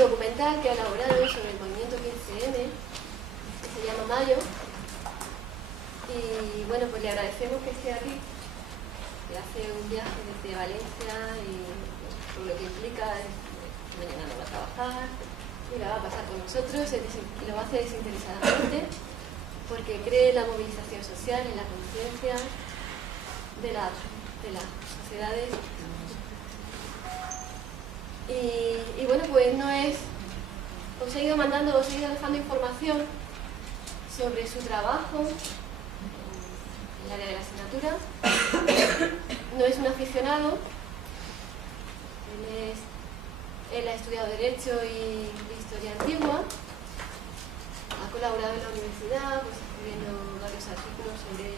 documental que ha elaborado sobre el movimiento 15M, que se llama Mayo. Y bueno, pues le agradecemos que esté aquí, que hace un viaje desde Valencia y por lo que implica, mañana no va a trabajar y la va a pasar con nosotros, y lo hace desinteresadamente porque cree en la movilización social, en la conciencia de las sociedades. Y bueno, pues no es... Os he ido dejando información sobre su trabajo en el área de la asignatura. No es un aficionado, él ha estudiado Derecho y Historia Antigua, ha colaborado en la universidad, pues escribiendo varios artículos sobre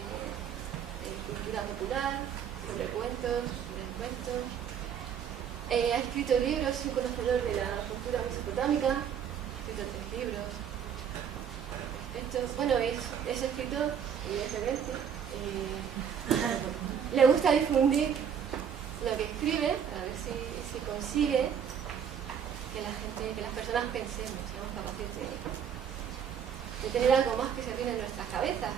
cultura popular, sobre cuentos, ha escrito libros, es un conocedor de la cultura mesopotámica, ha escrito 3 libros. Bueno, es escritor, evidentemente. Le gusta difundir lo que escribe, a ver si consigue que las personas pensemos, seamos capaces de tener algo más que servir en nuestras cabezas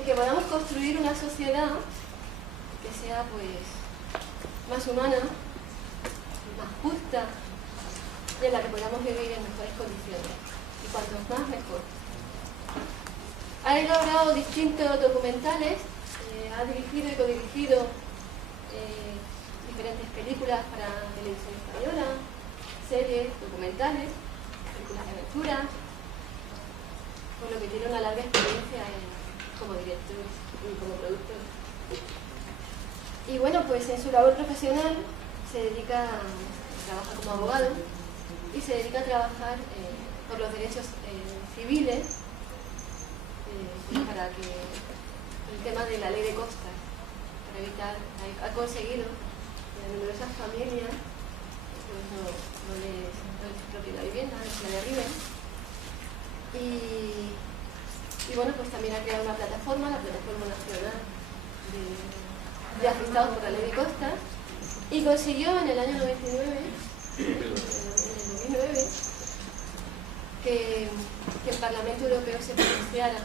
y que podamos construir una sociedad que sea pues más humana, más justa y en la que podamos vivir en mejores condiciones, y cuanto más mejor. Ha elaborado distintos documentales, ha dirigido y codirigido diferentes películas para televisión española, series, documentales, películas de aventura, por lo que tiene una larga experiencia como director y como productor. Y bueno, pues en su labor profesional trabaja como abogado y se dedica a trabajar por los derechos civiles para que el tema de la ley de costas, para evitar, ha conseguido que a numerosas familias pues no les expropie la vivienda, no se la derriben. Y bueno, pues también ha creado una plataforma, la Plataforma Nacional de Afectados por la Ley de Costas, y consiguió en el año 2009 que el Parlamento Europeo se pronunciara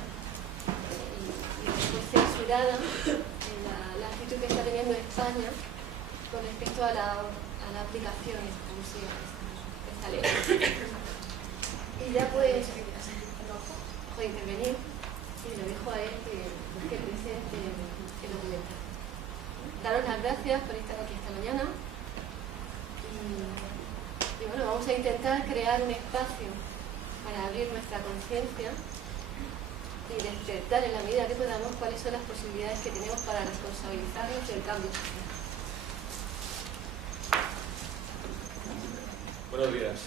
y después censurara la actitud que está teniendo España con respecto a la aplicación exclusiva de esta ley. Y ya pues puede intervenir y lo dejo a él que presente el documental. Daros las gracias por estar aquí esta mañana y bueno, vamos a intentar crear un espacio para abrir nuestra conciencia y despertar en la medida que podamos cuáles son las posibilidades que tenemos para responsabilizarnos del cambio social. Buenos días.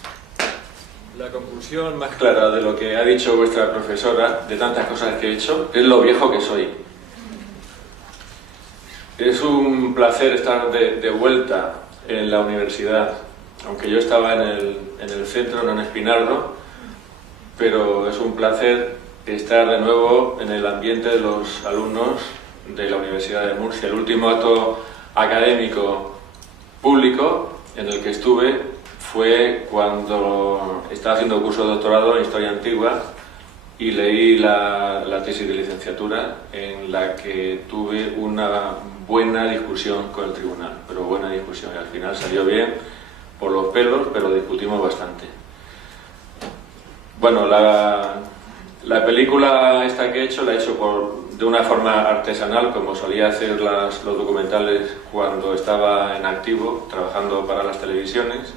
La conclusión más clara de lo que ha dicho vuestra profesora, de tantas cosas que he hecho, es lo viejo que soy. Es un placer estar de vuelta en la universidad, aunque yo estaba en el centro, no en Espinardo, pero es un placer estar de nuevo en el ambiente de los alumnos de la Universidad de Murcia. El último acto académico público en el que estuve fue cuando estaba haciendo curso de doctorado en Historia Antigua y leí la tesis de licenciatura, en la que tuve una buena discusión con el tribunal, pero buena discusión, y al final salió bien por los pelos, pero discutimos bastante. Bueno, la película esta que he hecho la he hecho de una forma artesanal, como solía hacer los documentales cuando estaba en activo, trabajando para las televisiones.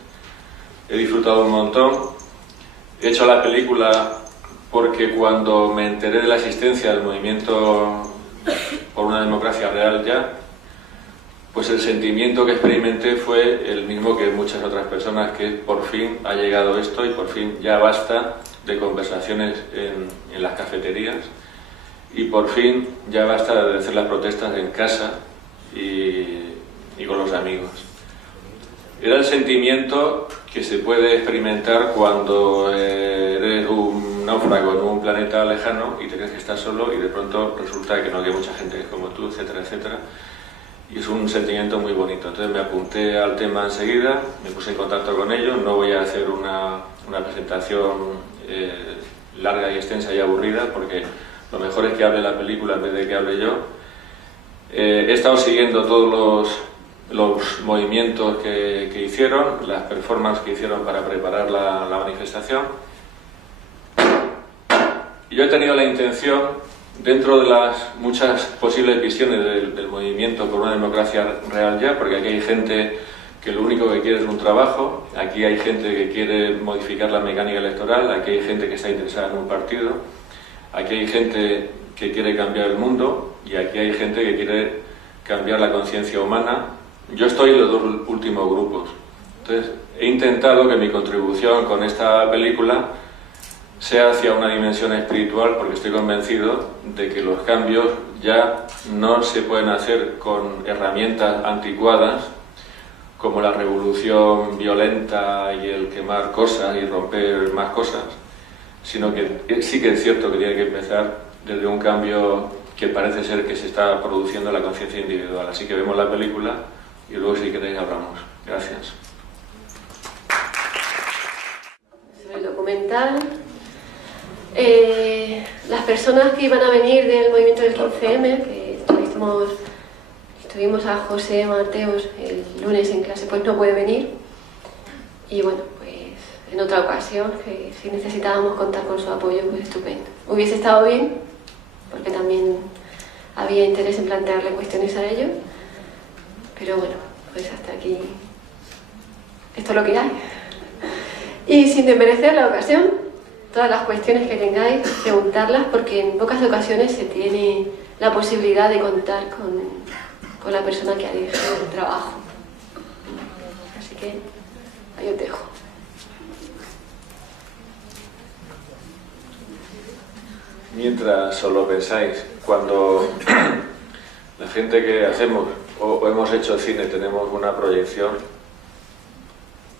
He disfrutado un montón. He hecho la película porque cuando me enteré de la existencia del movimiento por una democracia real ya, pues el sentimiento que experimenté fue el mismo que muchas otras personas, que por fin ha llegado esto y por fin ya basta de conversaciones en las cafeterías y por fin ya basta de hacer las protestas en casa y con los amigos. Era el sentimiento que se puede experimentar cuando eres un náufrago en un planeta lejano y te crees que estás solo y de pronto resulta que no, que hay mucha gente como tú, etcétera, etcétera. y es un sentimiento muy bonito. Entonces me apunté al tema enseguida, me puse en contacto con ellos. No voy a hacer una presentación larga y extensa y aburrida, porque lo mejor es que hable la película en vez de que hable yo. He estado siguiendo todos los movimientos que hicieron, las performances que hicieron para preparar la manifestación. Y yo he tenido la intención, dentro de las muchas posibles visiones del movimiento por una democracia real ya, porque aquí hay gente que lo único que quiere es un trabajo, aquí hay gente que quiere modificar la mecánica electoral, aquí hay gente que está interesada en un partido, aquí hay gente que quiere cambiar el mundo y aquí hay gente que quiere cambiar la conciencia humana. Yo estoy en los dos últimos grupos. Entonces, he intentado que mi contribución con esta película sea hacia una dimensión espiritual, porque estoy convencido de que los cambios ya no se pueden hacer con herramientas anticuadas, como la revolución violenta y el quemar cosas y romper más cosas, sino que sí que es cierto que tiene que empezar desde un cambio que parece ser que se está produciendo en la conciencia individual. Así que vemos la película y luego, si queréis, hablamos. Gracias. El documental. Las personas que iban a venir del movimiento del 15M, que estuvimos a José Mateos el lunes en clase, pues no puede venir. Y bueno, pues en otra ocasión, que si necesitábamos contar con su apoyo, pues estupendo. Hubiese estado bien, porque también había interés en plantearle cuestiones a ellos, pero bueno, pues hasta aquí, esto es lo que hay. Y sin desmerecer la ocasión, todas las cuestiones que tengáis, preguntarlas, porque en pocas ocasiones se tiene la posibilidad de contar con la persona que ha dirigido el trabajo. Así que ahí os dejo. Mientras os lo pensáis, cuando la gente que hacemos o hemos hecho cine tenemos una proyección,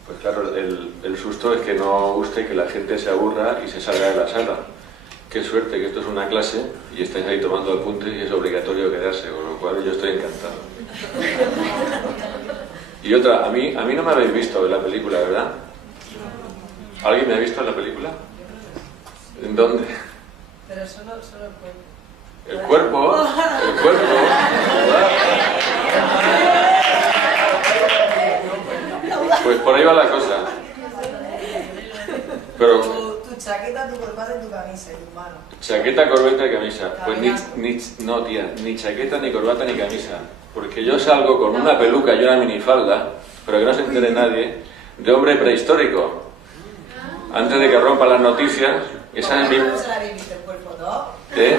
pues claro, el susto es que no guste, que la gente se aburra y se salga de la sala. Qué suerte que esto es una clase y estáis ahí tomando apuntes y es obligatorio quedarse, con lo cual yo estoy encantado. Y otra, a mí no me habéis visto en la película, ¿verdad? ¿Alguien me ha visto en la película? ¿En dónde? Pero solo el cuerpo. ¿El cuerpo? ¿El cuerpo? Pues por ahí va la cosa. Pero Tu chaqueta, tu corbata y tu camisa y tu mano. chaqueta, corbata y camisa. Pues no, tía, ni chaqueta, ni corbata, ni camisa. Porque yo salgo con una peluca y una minifalda, pero que no se entere nadie, de hombre prehistórico. Antes de que rompa las noticias, esa es mi... ¿No se la habéis visto el cuerpo, no? ¿Eh?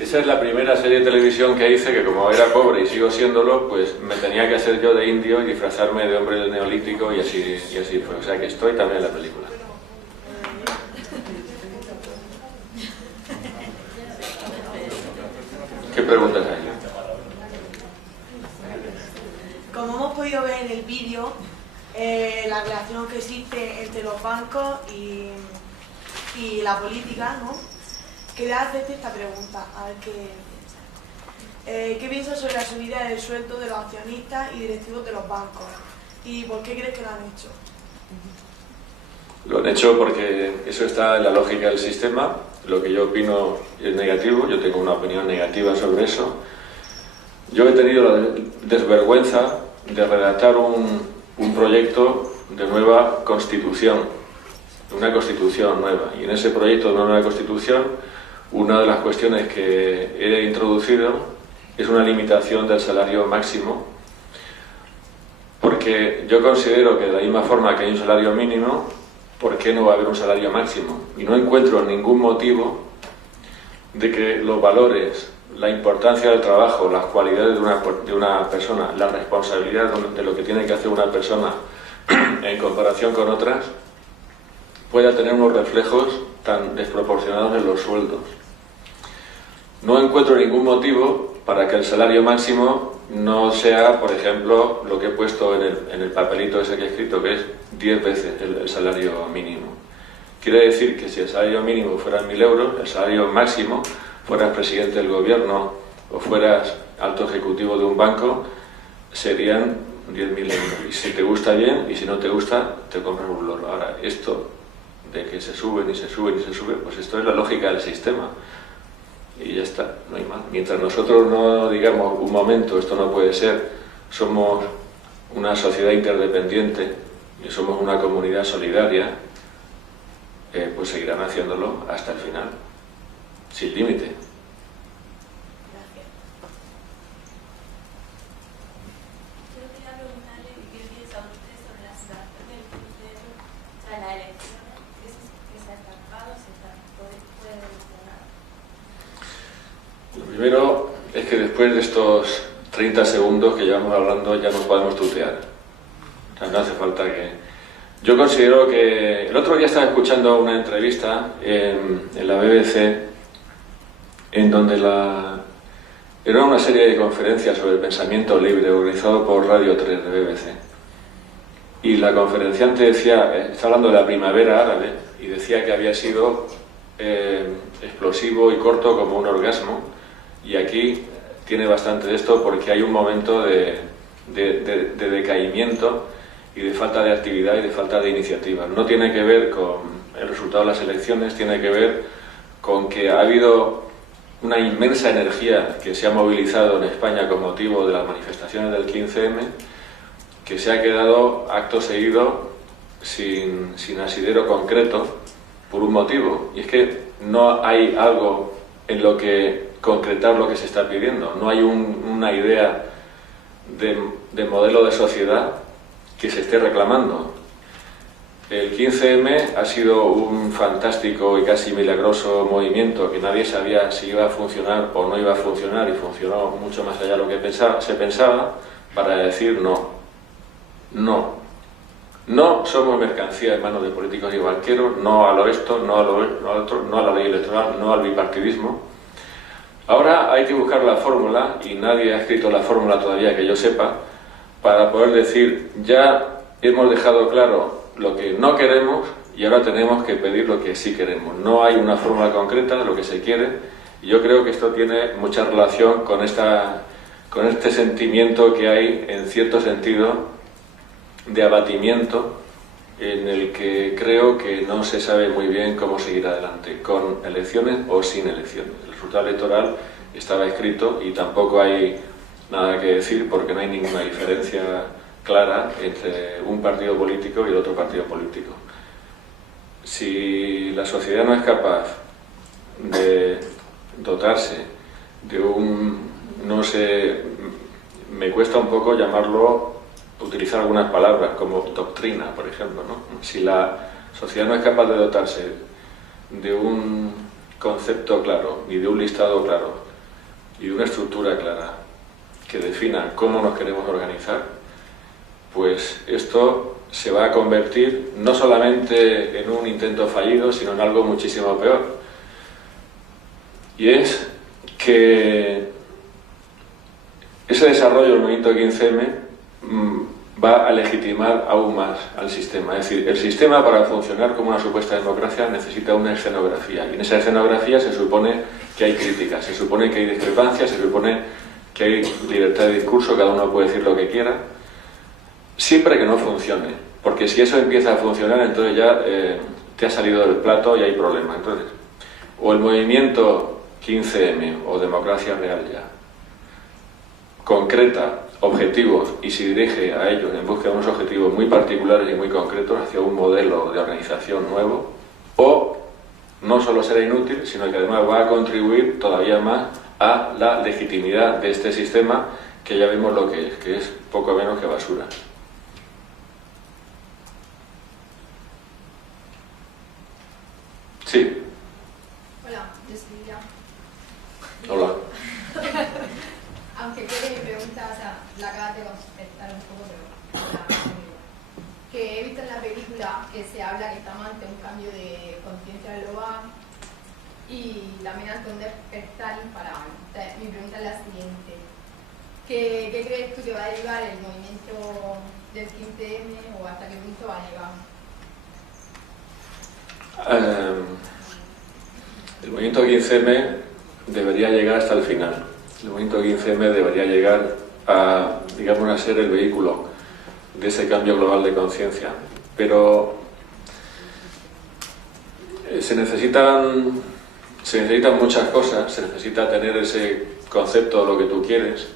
Esa es la primera serie de televisión que hice, que como era pobre y sigo siéndolo, pues me tenía que hacer yo de indio y disfrazarme de hombre del neolítico y así fue. O sea que estoy también en la película. ¿Qué preguntas hay? Como hemos podido ver en el vídeo, la relación que existe entre los bancos y la política, ¿no? Quería hacerte esta pregunta, a ver qué piensas. ¿Qué piensas sobre la subida del sueldo de los accionistas y directivos de los bancos? ¿Y por qué crees que lo han hecho? Lo han hecho porque eso está en la lógica del sistema. Lo que yo opino es negativo, yo tengo una opinión negativa sobre eso. Yo he tenido la desvergüenza de redactar un proyecto de nueva constitución, una constitución nueva. Y en ese proyecto de una nueva constitución, una de las cuestiones que he introducido es una limitación del salario máximo, porque yo considero que de la misma forma que hay un salario mínimo, ¿por qué no va a haber un salario máximo? Y no encuentro ningún motivo de que los valores, la importancia del trabajo, las cualidades de una persona, la responsabilidad de lo que tiene que hacer una persona en comparación con otras, pueda tener unos reflejos tan desproporcionados en los sueldos. No encuentro ningún motivo para que el salario máximo no sea, por ejemplo, lo que he puesto en el papelito ese que he escrito, que es 10 veces el salario mínimo. Quiere decir que si el salario mínimo fuera 1.000 euros, el salario máximo, fueras presidente del gobierno o fueras alto ejecutivo de un banco serían 10.000 euros. Y si te gusta bien, y si no te gusta, te compras un loro. Ahora, esto de que se suben y se suben y se suben, pues esto es la lógica del sistema. Y ya está, no hay más. Mientras nosotros no digamos, un momento, esto no puede ser, somos una sociedad interdependiente y somos una comunidad solidaria, pues seguirán haciéndolo hasta el final, sin límite. Lo primero es que después de estos 30 segundos que llevamos hablando ya nos podemos tutear. O sea, no hace falta que... Yo considero que... El otro día estaba escuchando una entrevista en la BBC en donde era una serie de conferencias sobre el pensamiento libre organizado por Radio 3 de BBC. Y la conferenciante decía, está hablando de la primavera árabe, y decía que había sido explosivo y corto como un orgasmo. Y aquí tiene bastante de esto porque hay un momento de decaimiento y de falta de actividad y de falta de iniciativa. No tiene que ver con el resultado de las elecciones, tiene que ver con que ha habido una inmensa energía que se ha movilizado en España con motivo de las manifestaciones del 15M, que se ha quedado acto seguido sin asidero concreto por un motivo, y es que no hay algo en lo que concretar lo que se está pidiendo, no hay una idea de modelo de sociedad que se esté reclamando. El 15M ha sido un fantástico y casi milagroso movimiento que nadie sabía si iba a funcionar o no iba a funcionar, y funcionó mucho más allá de lo que se pensaba, para decir no. No somos mercancía en manos de políticos y banqueros, no a lo esto, no a lo otro, no a la ley electoral, no al bipartidismo. Ahora hay que buscar la fórmula, y nadie ha escrito la fórmula todavía que yo sepa, para poder decir, ya hemos dejado claro lo que no queremos y ahora tenemos que pedir lo que sí queremos. No hay una fórmula concreta de lo que se quiere, y yo creo que esto tiene mucha relación con este sentimiento que hay, en cierto sentido, de abatimiento, en el que creo que no se sabe muy bien cómo seguir adelante, con elecciones o sin elecciones. El resultado electoral estaba escrito y tampoco hay nada que decir porque no hay ninguna diferencia clara entre un partido político y el otro partido político. Si la sociedad no es capaz de dotarse de no sé, me cuesta un poco utilizar algunas palabras como doctrina, por ejemplo, ¿no? Si la sociedad no es capaz de dotarse de un concepto claro y de un listado claro y de una estructura clara que defina cómo nos queremos organizar, pues esto se va a convertir no solamente en un intento fallido, sino en algo muchísimo peor. Y es que ese desarrollo del movimiento 15M va a legitimar aún más al sistema. Es decir, el sistema, para funcionar como una supuesta democracia, necesita una escenografía, y en esa escenografía se supone que hay críticas, se supone que hay discrepancias, se supone que hay libertad de discurso, cada uno puede decir lo que quiera, siempre que no funcione, porque si eso empieza a funcionar, entonces ya te ha salido del plato y hay problema. Entonces, o el movimiento 15M o democracia real ya concreta objetivos y se dirige a ellos en busca de unos objetivos muy particulares y muy concretos hacia un modelo de organización nuevo, o no solo será inútil, sino que además va a contribuir todavía más a la legitimidad de este sistema, que ya vemos lo que es poco menos que basura. Sí. Hola, yo soy Lidia. Hola. Aunque creo que mi pregunta, o sea, la acabas de contestar un poco, pero que he visto en la película que se habla que estamos ante un cambio de conciencia global y también ante un despertar imparable. Entonces, mi pregunta es la siguiente. ¿Qué crees tú que va a derivar el movimiento del 15M, o hasta qué punto va a llegar? El movimiento 15M debería llegar hasta el final. el movimiento 15M debería llegar a, digamos, a ser el vehículo de ese cambio global de conciencia. Pero se necesitan muchas cosas, se necesita tener ese concepto de lo que tú quieres,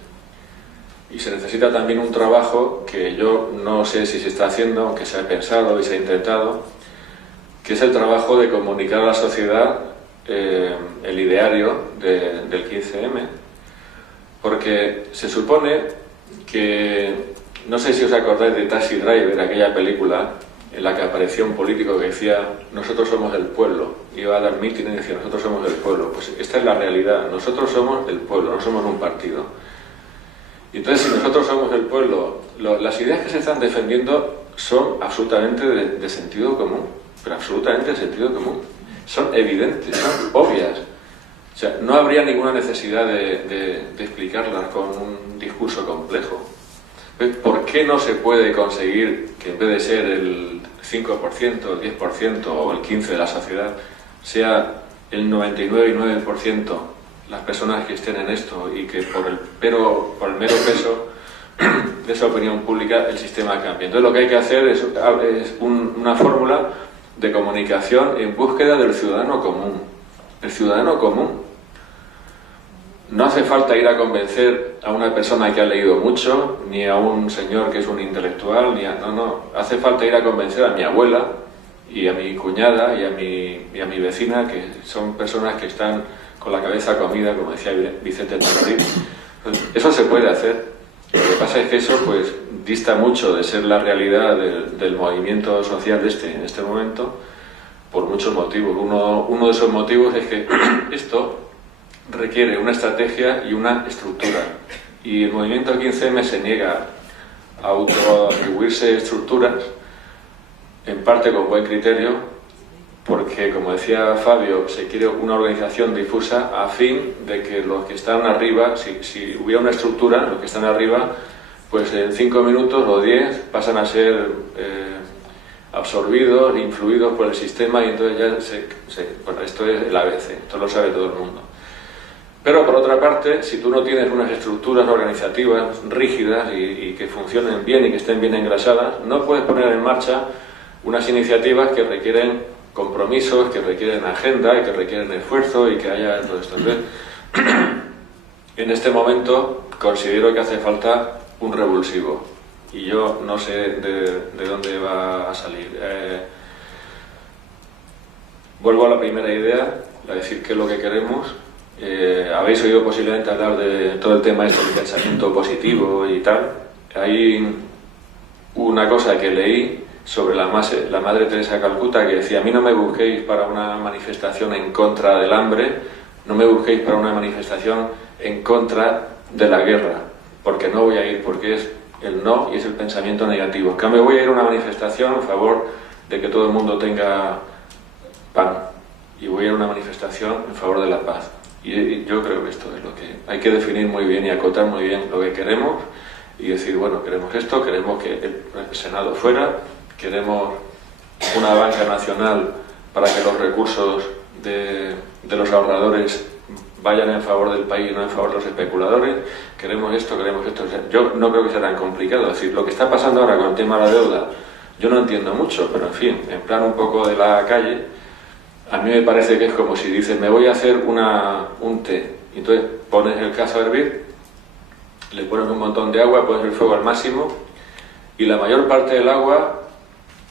y se necesita también un trabajo que yo no sé si se está haciendo, aunque se ha pensado y se ha intentado, que es el trabajo de comunicar a la sociedad el ideario del 15M, porque se supone que, no sé si os acordáis de Taxi Driver, aquella película en la que apareció un político que decía nosotros somos el pueblo, iba a dar mítines y decía nosotros somos el pueblo. Pues esta es la realidad, nosotros somos el pueblo, no somos un partido. Y entonces, si nosotros somos el pueblo, las ideas que se están defendiendo son absolutamente de sentido común, pero absolutamente de sentido común. Son evidentes, son obvias. O sea, no habría ninguna necesidad de explicarlas con un discurso complejo. ¿Por qué no se puede conseguir que en vez de ser el 5%, el 10% o el 15% de la sociedad, sea el 99,9% las personas que estén en esto, y que por el mero peso de esa opinión pública el sistema cambie? Entonces lo que hay que hacer es una fórmula de comunicación en búsqueda del ciudadano común. El ciudadano común. No hace falta ir a convencer a una persona que ha leído mucho, ni a un señor que es un intelectual, no. Hace falta ir a convencer a mi abuela y a mi cuñada y a mi vecina, que son personas que están con la cabeza comida, como decía Vicente Torres. Eso se puede hacer. Lo que pasa es que eso pues dista mucho de ser la realidad del movimiento social en este momento, por muchos motivos. Uno de esos motivos es que esto requiere una estrategia y una estructura, y el movimiento 15M se niega a autoatribuirse estructuras, en parte con buen criterio, porque, como decía Fabio, se quiere una organización difusa a fin de que los que están arriba, si hubiera una estructura, los que están arriba, pues en 5 minutos o 10 pasan a ser absorbidos, influidos por el sistema, y entonces ya bueno, esto es el ABC, esto lo sabe todo el mundo. Pero por otra parte, si tú no tienes unas estructuras organizativas rígidas y que funcionen bien y que estén bien engrasadas, no puedes poner en marcha unas iniciativas que requieren compromisos, que requieren agenda y que requieren esfuerzo y que haya todo esto. Entonces, en este momento considero que hace falta un revulsivo, y yo no sé de dónde va a salir. Vuelvo a la primera idea, a decir qué es lo que queremos. Habéis oído posiblemente hablar de todo el tema este del pensamiento positivo y tal. Hay una cosa que leí sobre la Madre Teresa de Calcuta, que decía: a mí no me busquéis para una manifestación en contra del hambre, no me busquéis para una manifestación en contra de la guerra, porque no voy a ir, porque es el no y es el pensamiento negativo. En cambio, voy a ir a una manifestación a favor de que todo el mundo tenga pan, y voy a ir a una manifestación en favor de la paz. Y yo creo que esto es lo que hay que definir muy bien y acotar muy bien lo que queremos, y decir, bueno, queremos esto, queremos que el Senado fuera, queremos una banca nacional para que los recursos de los ahorradores vayan en favor del país y no en favor de los especuladores, queremos esto, queremos esto. O sea, yo no creo que sea tan complicado. Es decir, lo que está pasando ahora con el tema de la deuda, yo no entiendo mucho, pero en fin, en plan un poco de la calle, a mí me parece que es como si dices, me voy a hacer un té, y entonces pones el cazo a hervir, le pones un montón de agua, pones el fuego al máximo, y la mayor parte del agua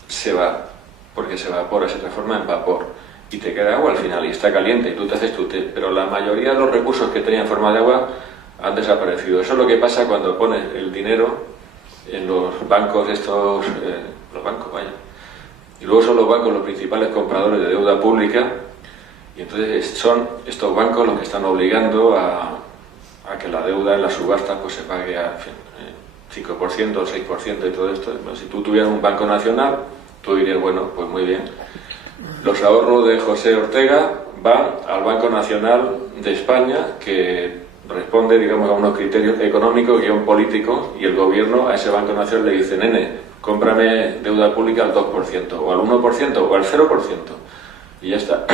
se va, porque se evapora, se transforma en vapor, y te queda agua al final, y está caliente, y tú te haces tu té, pero la mayoría de los recursos que tenía en forma de agua han desaparecido. Eso es lo que pasa cuando pones el dinero en los bancos estos, los bancos, vaya, y luego son los bancos los principales compradores de deuda pública, y entonces son estos bancos los que están obligando a que la deuda en las subastas pues se pague a 5%, 6% y todo esto. Bueno, si tú tuvieras un banco nacional, tú dirías, bueno, pues muy bien, los ahorros de José Ortega van al Banco Nacional de España, que responde, digamos, a unos criterios económicos, políticos, y el gobierno a ese Banco Nacional le dice, nene, cómprame deuda pública al 2%, o al 1%, o al 0%, y ya está.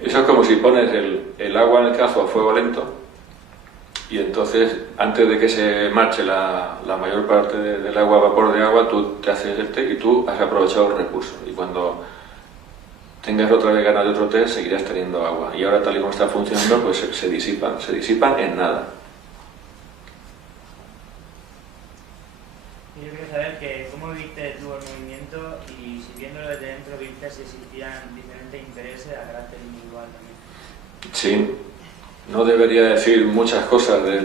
Eso es como si pones el agua en el cazo a fuego lento, y entonces antes de que se marche la mayor parte del agua, vapor de agua, tú te haces el té y tú has aprovechado el recurso, y cuando tengas otra vez ganas de otro té seguirás teniendo agua, y ahora tal y como está funcionando pues se disipan en nada. Yo quiero saber que cómo viste tú el movimiento, y si viéndolo desde dentro viste si existían diferentes intereses a carácter individual también. Sí, no debería decir muchas cosas de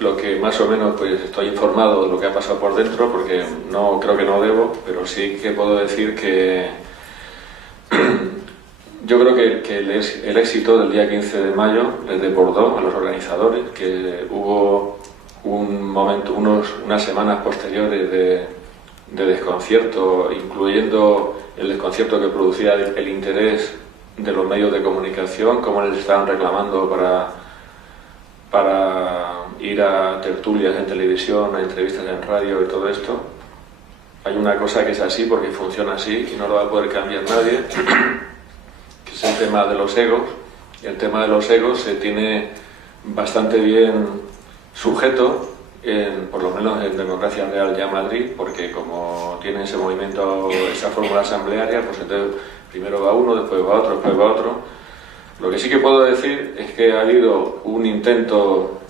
lo que más o menos pues estoy informado de lo que ha pasado por dentro, porque no creo que no debo, pero sí que puedo decir que yo creo que el éxito del día 15 de mayo les desbordó a los organizadores, que hubo un momento, unas semanas posteriores de desconcierto, incluyendo el desconcierto que producía el interés de los medios de comunicación, cómo les estaban reclamando para ir a tertulias en televisión, a entrevistas en radio y todo esto. Hay una cosa que es así porque funciona así y no lo va a poder cambiar nadie, que es el tema de los egos. Y el tema de los egos se tiene bastante bien sujeto, por lo menos en Democracia Real Ya Madrid, porque como tiene ese movimiento, esa fórmula asamblearia, pues entonces primero va uno, después va otro, después va otro. Lo que sí que puedo decir es que ha habido un intento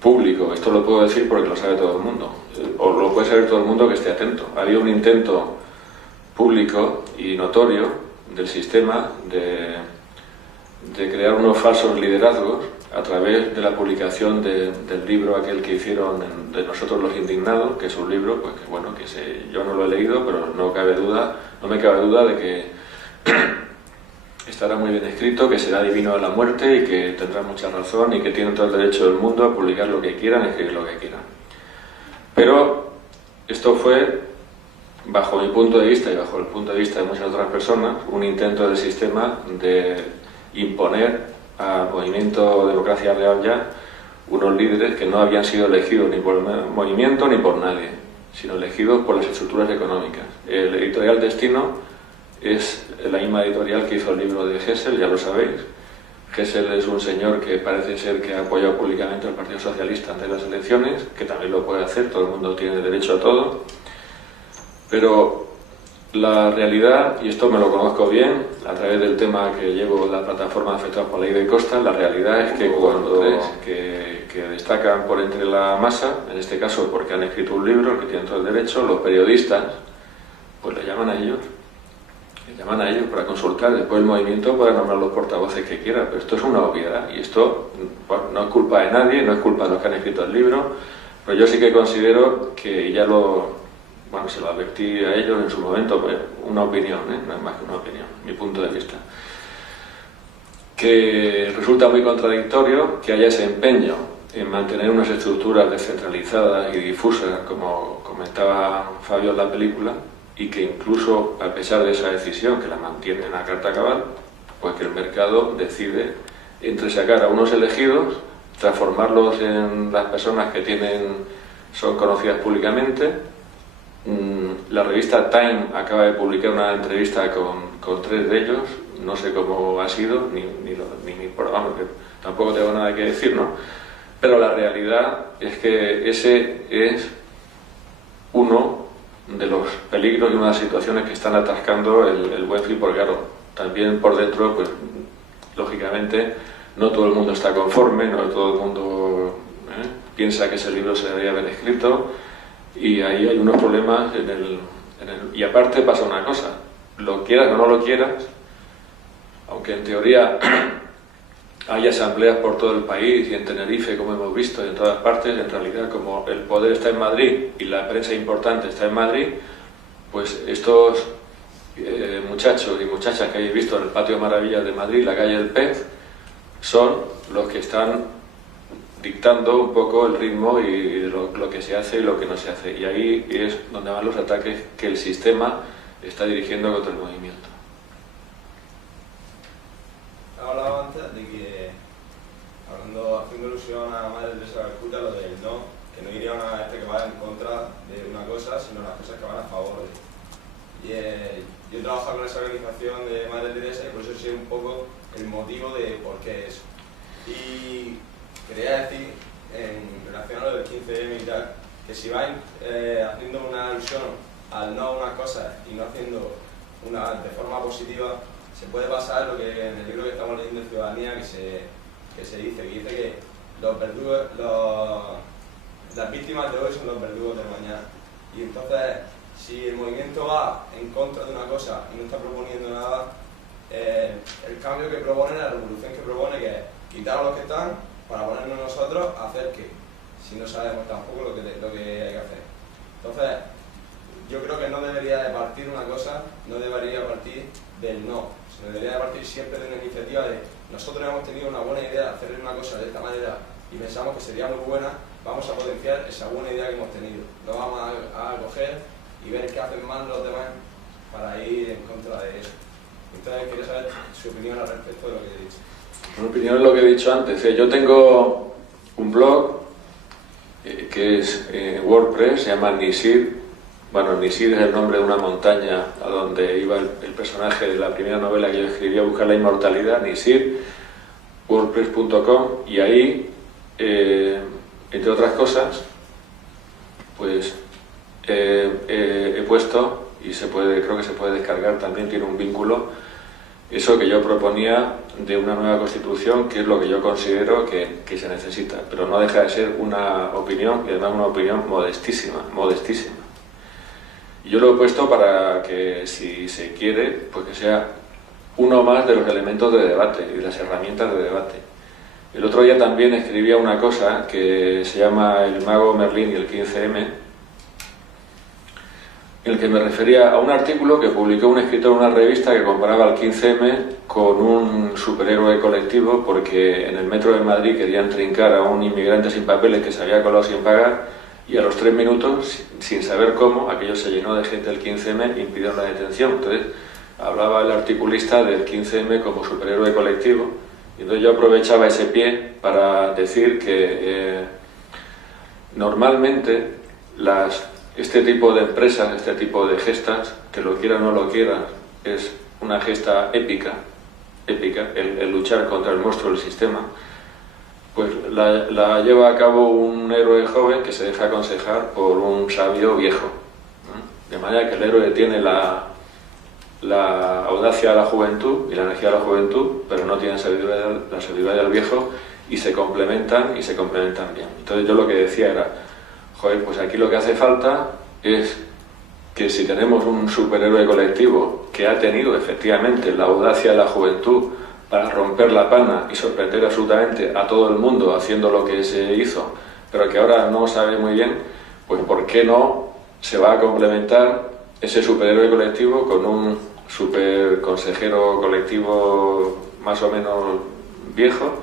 público, esto lo puedo decir porque lo sabe todo el mundo, o lo puede saber todo el mundo que esté atento. Ha habido un intento público y notorio del sistema de crear unos falsos liderazgos a través de la publicación del libro aquel que hicieron de Nosotros los Indignados, que es un libro pues que bueno, yo no lo he leído, pero no me cabe duda de que estará muy bien escrito, que será divino de la muerte y que tendrá mucha razón y que tiene todo el derecho del mundo a publicar lo que quieran, a escribir lo que quieran. Pero esto fue, bajo mi punto de vista y bajo el punto de vista de muchas otras personas, un intento del sistema de imponer al movimiento Democracia Real Ya unos líderes que no habían sido elegidos ni por el movimiento ni por nadie, sino elegidos por las estructuras económicas. El editorial Destino es la misma editorial que hizo el libro de Hessel, ya lo sabéis. Hessel es un señor que parece ser que ha apoyado públicamente al Partido Socialista ante las elecciones, que también lo puede hacer, todo el mundo tiene derecho a todo, pero la realidad, y esto me lo conozco bien a través del tema que llevo la plataforma de afectados por la ley de Costa, la realidad es que cuando que destacan por entre la masa, en este caso porque han escrito un libro, que tienen todo el derecho, los periodistas pues le llaman a ellos para consultar. Después el movimiento puede nombrar los portavoces que quiera, pero esto es una obviedad y esto bueno, no es culpa de nadie, no es culpa de los que han escrito el libro, pero yo sí que considero que se lo advertí a ellos en su momento, pues una opinión, no es más que una opinión, mi punto de vista, que resulta muy contradictorio que haya ese empeño en mantener unas estructuras descentralizadas y difusas, como comentaba Fabio en la película, y que incluso a pesar de esa decisión, que la mantienen a carta cabal, pues que el mercado decide entre sacar a unos elegidos, transformarlos en las personas que son conocidas públicamente. La revista Time acaba de publicar una entrevista con 3 de ellos, no sé cómo ha sido, ni vamos, que tampoco tengo nada que decir, ¿no? Pero la realidad es que ese es uno de los peligros y una de las situaciones que están atascando el buen fin, porque claro, también por dentro, pues lógicamente no todo el mundo está conforme, no todo el mundo piensa que ese libro se debería haber escrito, y ahí hay unos problemas y aparte pasa una cosa, lo quieras o no lo quieras, aunque en teoría hay asambleas por todo el país y en Tenerife, como hemos visto, y en todas partes, en realidad como el poder está en Madrid y la prensa importante está en Madrid, pues estos muchachos y muchachas que habéis visto en el Patio de Maravillas de Madrid, la calle del Pez, son los que están dictando un poco el ritmo y lo que se hace y lo que no se hace. Y ahí es donde van los ataques que el sistema está dirigiendo contra el movimiento. He hablado antes de que, haciendo alusión a Madre Teresa de Calcuta, lo del no, que no iría una que va en contra de una cosa, sino las cosas que van a favor de. Y yo he trabajado con esa organización de Madre Teresa y por eso sé un poco el motivo de por qué eso. Y quería decir, en relación a lo del 15M y tal, que si vais haciendo una alusión al no a unas cosas y no haciendo una de forma positiva, se puede pasar lo que en el libro que estamos leyendo de Ciudadanía que dice que los verdugos, las víctimas de hoy son los verdugos de mañana. Y entonces, si el movimiento va en contra de una cosa y no está proponiendo nada, el cambio que propone, la revolución que propone, que es quitar a los que están para ponernos nosotros a hacer qué, si no sabemos tampoco lo que hay que hacer. Entonces, yo creo que no debería de partir una cosa, no debería partir del no, sino debería de partir siempre de una iniciativa de nosotros hemos tenido una buena idea de hacer una cosa de esta manera y pensamos que sería muy buena, vamos a potenciar esa buena idea que hemos tenido. No vamos a coger y ver qué hacen mal los demás para ir en contra de eso. Entonces, quería saber su opinión al respecto de lo que he dicho. Mi opinión es lo que he dicho antes. Yo tengo un blog que es WordPress, se llama Nisir. Bueno, Nisir es el nombre de una montaña a donde iba el personaje de la primera novela que yo escribí a buscar la inmortalidad, Nisir, wordpress.com, y ahí, entre otras cosas, pues he puesto, y creo que se puede descargar, también tiene un vínculo, eso que yo proponía de una nueva Constitución, que es lo que yo considero que se necesita, pero no deja de ser una opinión, y además una opinión modestísima. Yo lo he puesto para que, si se quiere, pues que sea uno más de los elementos de debate y de las herramientas de debate. El otro día también escribía una cosa que se llama El mago Merlín y el 15M, en el que me refería a un artículo que publicó un escritor en una revista que comparaba al 15M con un superhéroe colectivo, porque en el metro de Madrid querían trincar a un inmigrante sin papeles que se había colado sin pagar, y a los 3 minutos, sin saber cómo, aquello se llenó de gente del 15M, impidieron la detención. Entonces hablaba el articulista del 15M como superhéroe colectivo, y entonces yo aprovechaba ese pie para decir que normalmente este tipo de empresas, este tipo de gestas, que lo quieran o no lo quieran, es una gesta épica, el luchar contra el monstruo del sistema, pues la lleva a cabo un héroe joven que se deja aconsejar por un sabio viejo. De manera que el héroe tiene la audacia de la juventud y la energía de la juventud, pero no tiene la sabiduría del viejo, y se complementan bien. Entonces yo lo que decía era, joder, pues aquí lo que hace falta es que si tenemos un superhéroe colectivo que ha tenido efectivamente la audacia de la juventud para romper la pana y sorprender absolutamente a todo el mundo haciendo lo que se hizo, pero que ahora no sabe muy bien, pues ¿por qué no se va a complementar ese superhéroe colectivo con un super consejero colectivo más o menos viejo?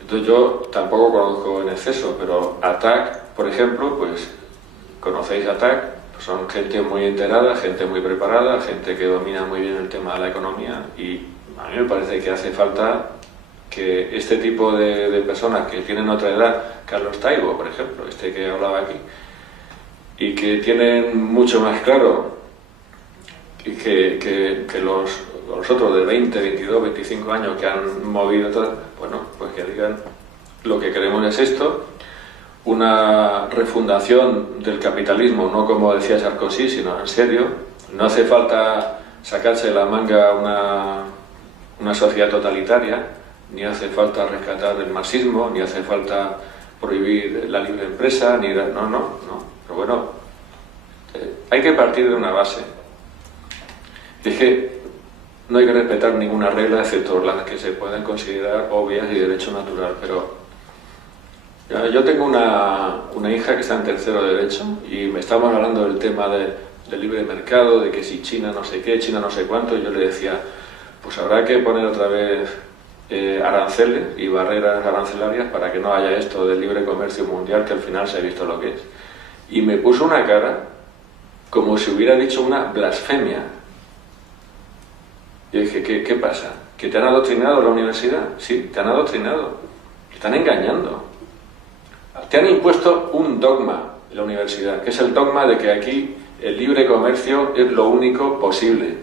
Entonces yo tampoco conozco en exceso, pero ATTAC, por ejemplo, pues conocéis ATTAC, pues son gente muy enterada, gente muy preparada, gente que domina muy bien el tema de la economía, y a mí me parece que hace falta que este tipo de personas que tienen otra edad, Carlos Taibo, por ejemplo, este que hablaba aquí, y que tienen mucho más claro que los otros de 20, 22, 25 años que han movido todo, bueno, pues que digan lo que queremos es esto, una refundación del capitalismo, no como decía Sarkozy, sino en serio. No hace falta sacarse de la manga una sociedad totalitaria, ni hace falta rescatar el marxismo, ni hace falta prohibir la libre empresa, no. Pero bueno, hay que partir de una base. Dije, no hay que respetar ninguna regla excepto las que se pueden considerar obvias y derecho natural, pero yo tengo una hija que está en tercero de Derecho y me estamos hablando del tema del libre mercado, de que si China no sé qué, China no sé cuánto, y yo le decía, pues habrá que poner otra vez aranceles y barreras arancelarias para que no haya esto del libre comercio mundial, que al final se ha visto lo que es. Y me puso una cara como si hubiera dicho una blasfemia. Y dije, ¿qué pasa? ¿Que te han adoctrinado en la universidad? Sí, te han adoctrinado. Te están engañando. Te han impuesto un dogma en la universidad, que es el dogma de que aquí el libre comercio es lo único posible.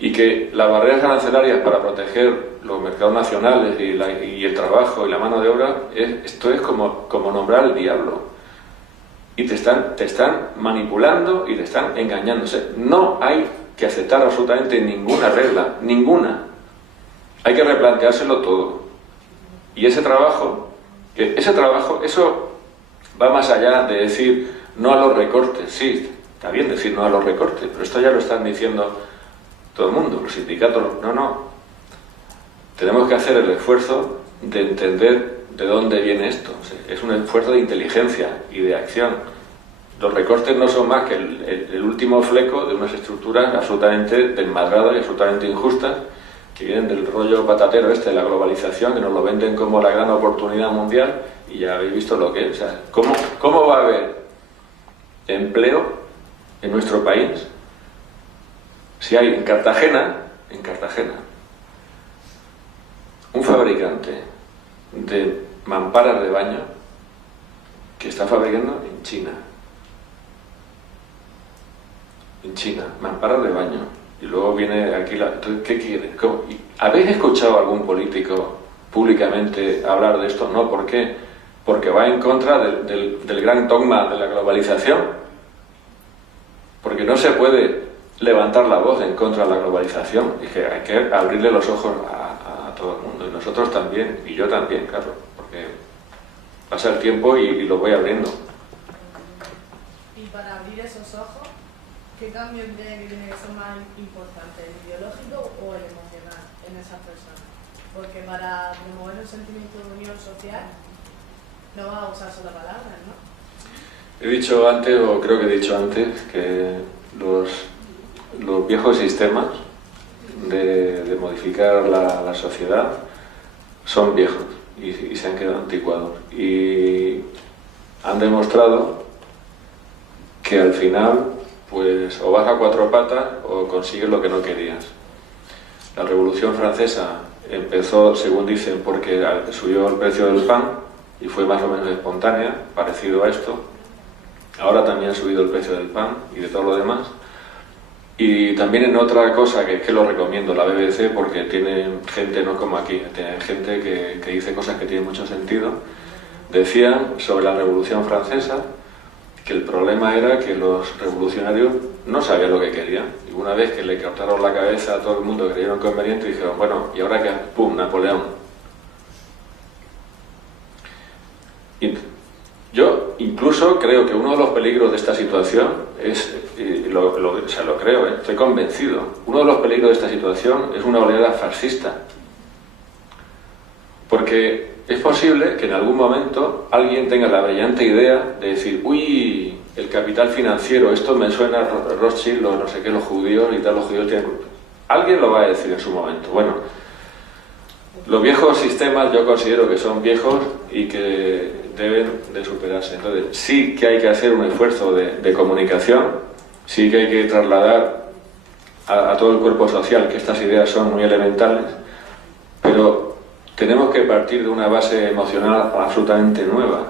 y que las barreras arancelarias para proteger los mercados nacionales y el trabajo y la mano de obra, esto es como nombrar al diablo. Y te están manipulando y te están engañándose. No hay que aceptar absolutamente ninguna regla, ninguna. Hay que replanteárselo todo. Y ese trabajo, eso va más allá de decir no a los recortes. Sí, está bien decir no a los recortes, pero esto ya lo están diciendo todo el mundo, los sindicatos. No. Tenemos que hacer el esfuerzo de entender de dónde viene esto. O sea, es un esfuerzo de inteligencia y de acción. Los recortes no son más que el último fleco de unas estructuras absolutamente desmadradas y absolutamente injustas, que vienen del rollo patatero de la globalización, que nos lo venden como la gran oportunidad mundial, y ya habéis visto lo que es. O sea, ¿cómo va a haber empleo en nuestro país si hay en Cartagena, un fabricante de mamparas de baño que está fabricando en China, mamparas de baño, y luego viene aquí entonces, ¿qué quiere? ¿Habéis escuchado a algún político públicamente hablar de esto? No, ¿por qué? Porque va en contra del gran dogma de la globalización, porque no se puede levantar la voz en contra de la globalización, y que hay que abrirle los ojos a todo el mundo, y nosotros también, y yo también, claro, porque pasa el tiempo y lo voy abriendo. Y para abrir esos ojos, ¿qué cambio tiene que ser más importante, el ideológico o el emocional en esas personas? Porque para promover un sentimiento de unión social no va a usar solo palabras, ¿no? He dicho antes, o creo que he dicho antes, que los viejos sistemas de modificar la sociedad son viejos y se han quedado anticuados. Y han demostrado que al final, pues, o vas a cuatro patas o consigues lo que no querías. La Revolución Francesa empezó, según dicen, porque subió el precio del pan y fue más o menos espontánea, parecido a esto. Ahora también ha subido el precio del pan y de todo lo demás. Y también en otra cosa que lo recomiendo, la BBC, porque tiene gente, no como aquí, tiene gente que dice cosas que tienen mucho sentido. Decían sobre la Revolución Francesa que el problema era que los revolucionarios no sabían lo que querían. Y una vez que le cortaron la cabeza a todo el mundo que creyeron conveniente, dijeron, bueno, ¿y ahora qué? ¡Pum! Napoleón. Y yo incluso creo que uno de los peligros de esta situación es, lo creo, estoy convencido, uno de los peligros de esta situación es una oleada fascista. Porque es posible que en algún momento alguien tenga la brillante idea de decir, uy, el capital financiero, esto me suena a Rothschild, o no sé qué, los judíos y tal, los judíos tienen culpa. Alguien lo va a decir en su momento. Bueno, los viejos sistemas yo considero que son viejos y que deben de superarse. Entonces, sí que hay que hacer un esfuerzo de comunicación, sí que hay que trasladar a todo el cuerpo social que estas ideas son muy elementales, pero tenemos que partir de una base emocional absolutamente nueva,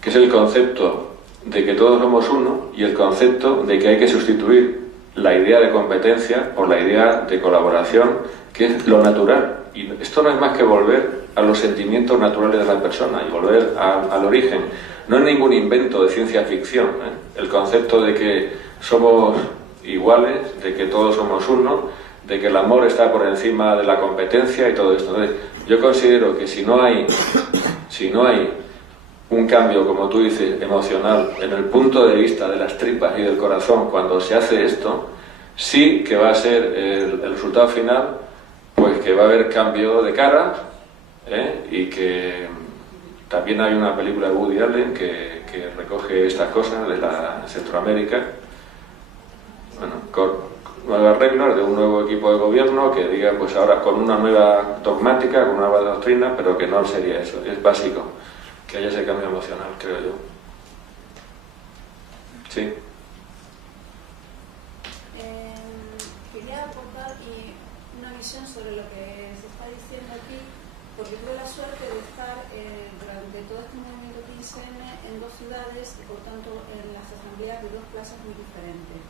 que es el concepto de que todos somos uno y el concepto de que hay que sustituir la idea de competencia por la idea de colaboración, que es lo natural. Y esto no es más que volver a los sentimientos naturales de la persona y volver al origen. No es ningún invento de ciencia ficción, ¿eh? El concepto de que somos iguales, de que todos somos uno, de que el amor está por encima de la competencia y todo esto. Entonces, yo considero que si no hay un cambio, como tú dices, emocional, en el punto de vista de las tripas y del corazón, cuando se hace esto, sí que va a ser el resultado final, pues que va a haber cambio de cara, y que también hay una película de Woody Allen que recoge estas cosas de Centroamérica, bueno, con nuevas reglas de un nuevo equipo de gobierno que diga, pues ahora con una nueva dogmática, con una nueva doctrina, pero que no sería eso, es básico que haya ese cambio emocional, creo yo. Sí. Quería aportar una visión sobre lo que se está diciendo aquí, porque tuve la suerte de estar durante todo este movimiento 15M en dos ciudades y por tanto en las asambleas de dos plazas muy diferentes.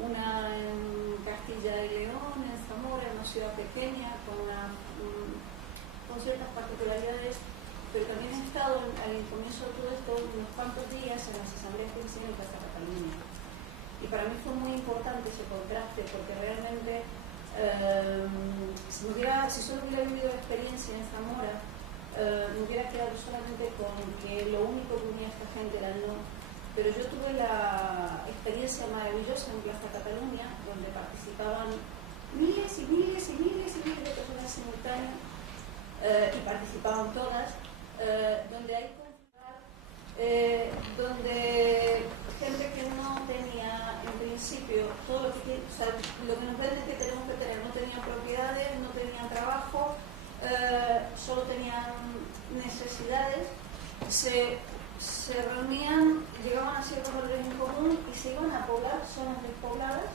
una en Castilla y León, en Zamora, en una ciudad pequeña, con ciertas particularidades, pero también he estado al comienzo de todo esto unos cuantos días en las asambleas que hicieron en Plaza Cataluña. Y para mí fue muy importante ese contraste, porque realmente si solo hubiera vivido la experiencia en Zamora, me hubiera quedado solamente con que lo único que unía a esta gente era el no. Pero yo tuve la experiencia maravillosa en Plaza Cataluña, donde participaban miles y miles y miles y miles de personas simultáneas, y participaban todas, donde hay donde gente que no tenía en principio todo lo que, o sea, lo que nos venden que tenemos que tener, no tenían propiedades, no tenían trabajo, solo tenían necesidades, se reunían, llegaban a ciertos valores en común y se iban a poblar zonas despobladas.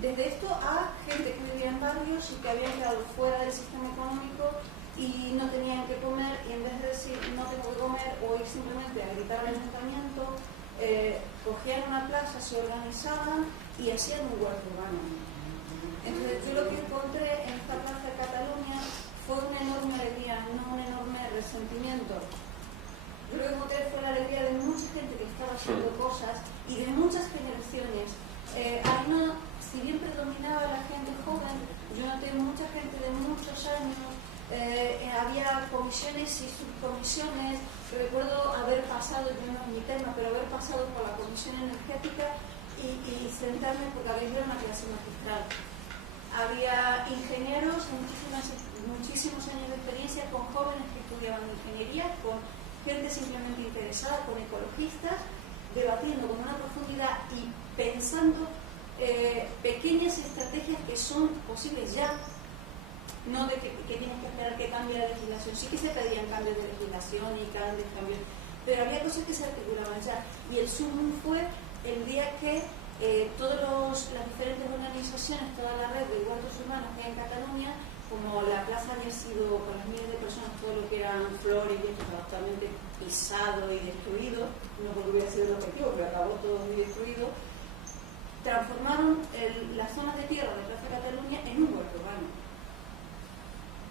Desde esto a gente que vivía en barrios y que habían quedado fuera del sistema económico y no tenían que comer, y en vez de decir no tengo que comer o ir simplemente a gritar al ayuntamiento, cogían una plaza, se organizaban y hacían un huerto urbano. Entonces yo lo que encontré en esta plaza de Cataluña fue una enorme alegría, no un enorme resentimiento. Yo lo que encontré fue la alegría de mucha gente que estaba haciendo cosas y de muchas generaciones. Ahí no, si bien predominaba la gente joven, yo noté mucha gente de muchos años. Había comisiones y subcomisiones. Recuerdo haber pasado, yo no es mi tema, pero haber pasado por la comisión energética y sentarme porque había una clase magistral. Había ingenieros, muchísimos años de experiencia, con jóvenes que estudiaban ingeniería, con gente simplemente interesada, con ecologistas, debatiendo con una profundidad y pensando pequeñas estrategias que son posibles ya. No de que tienes que esperar que cambie la legislación. Sí que se pedían cambios de legislación y cambios, pero había cosas que se articulaban ya. Y el sumum fue el día que todas las diferentes organizaciones, toda la red de huertos urbanos que hay en Cataluña, como la plaza había sido con las miles de personas, todo lo que eran flores y esto totalmente pisado y destruido, no porque hubiera sido el objetivo, pero acabó todo muy destruido, transformaron las zonas de tierra de Plaza Cataluña en un huerto urbano.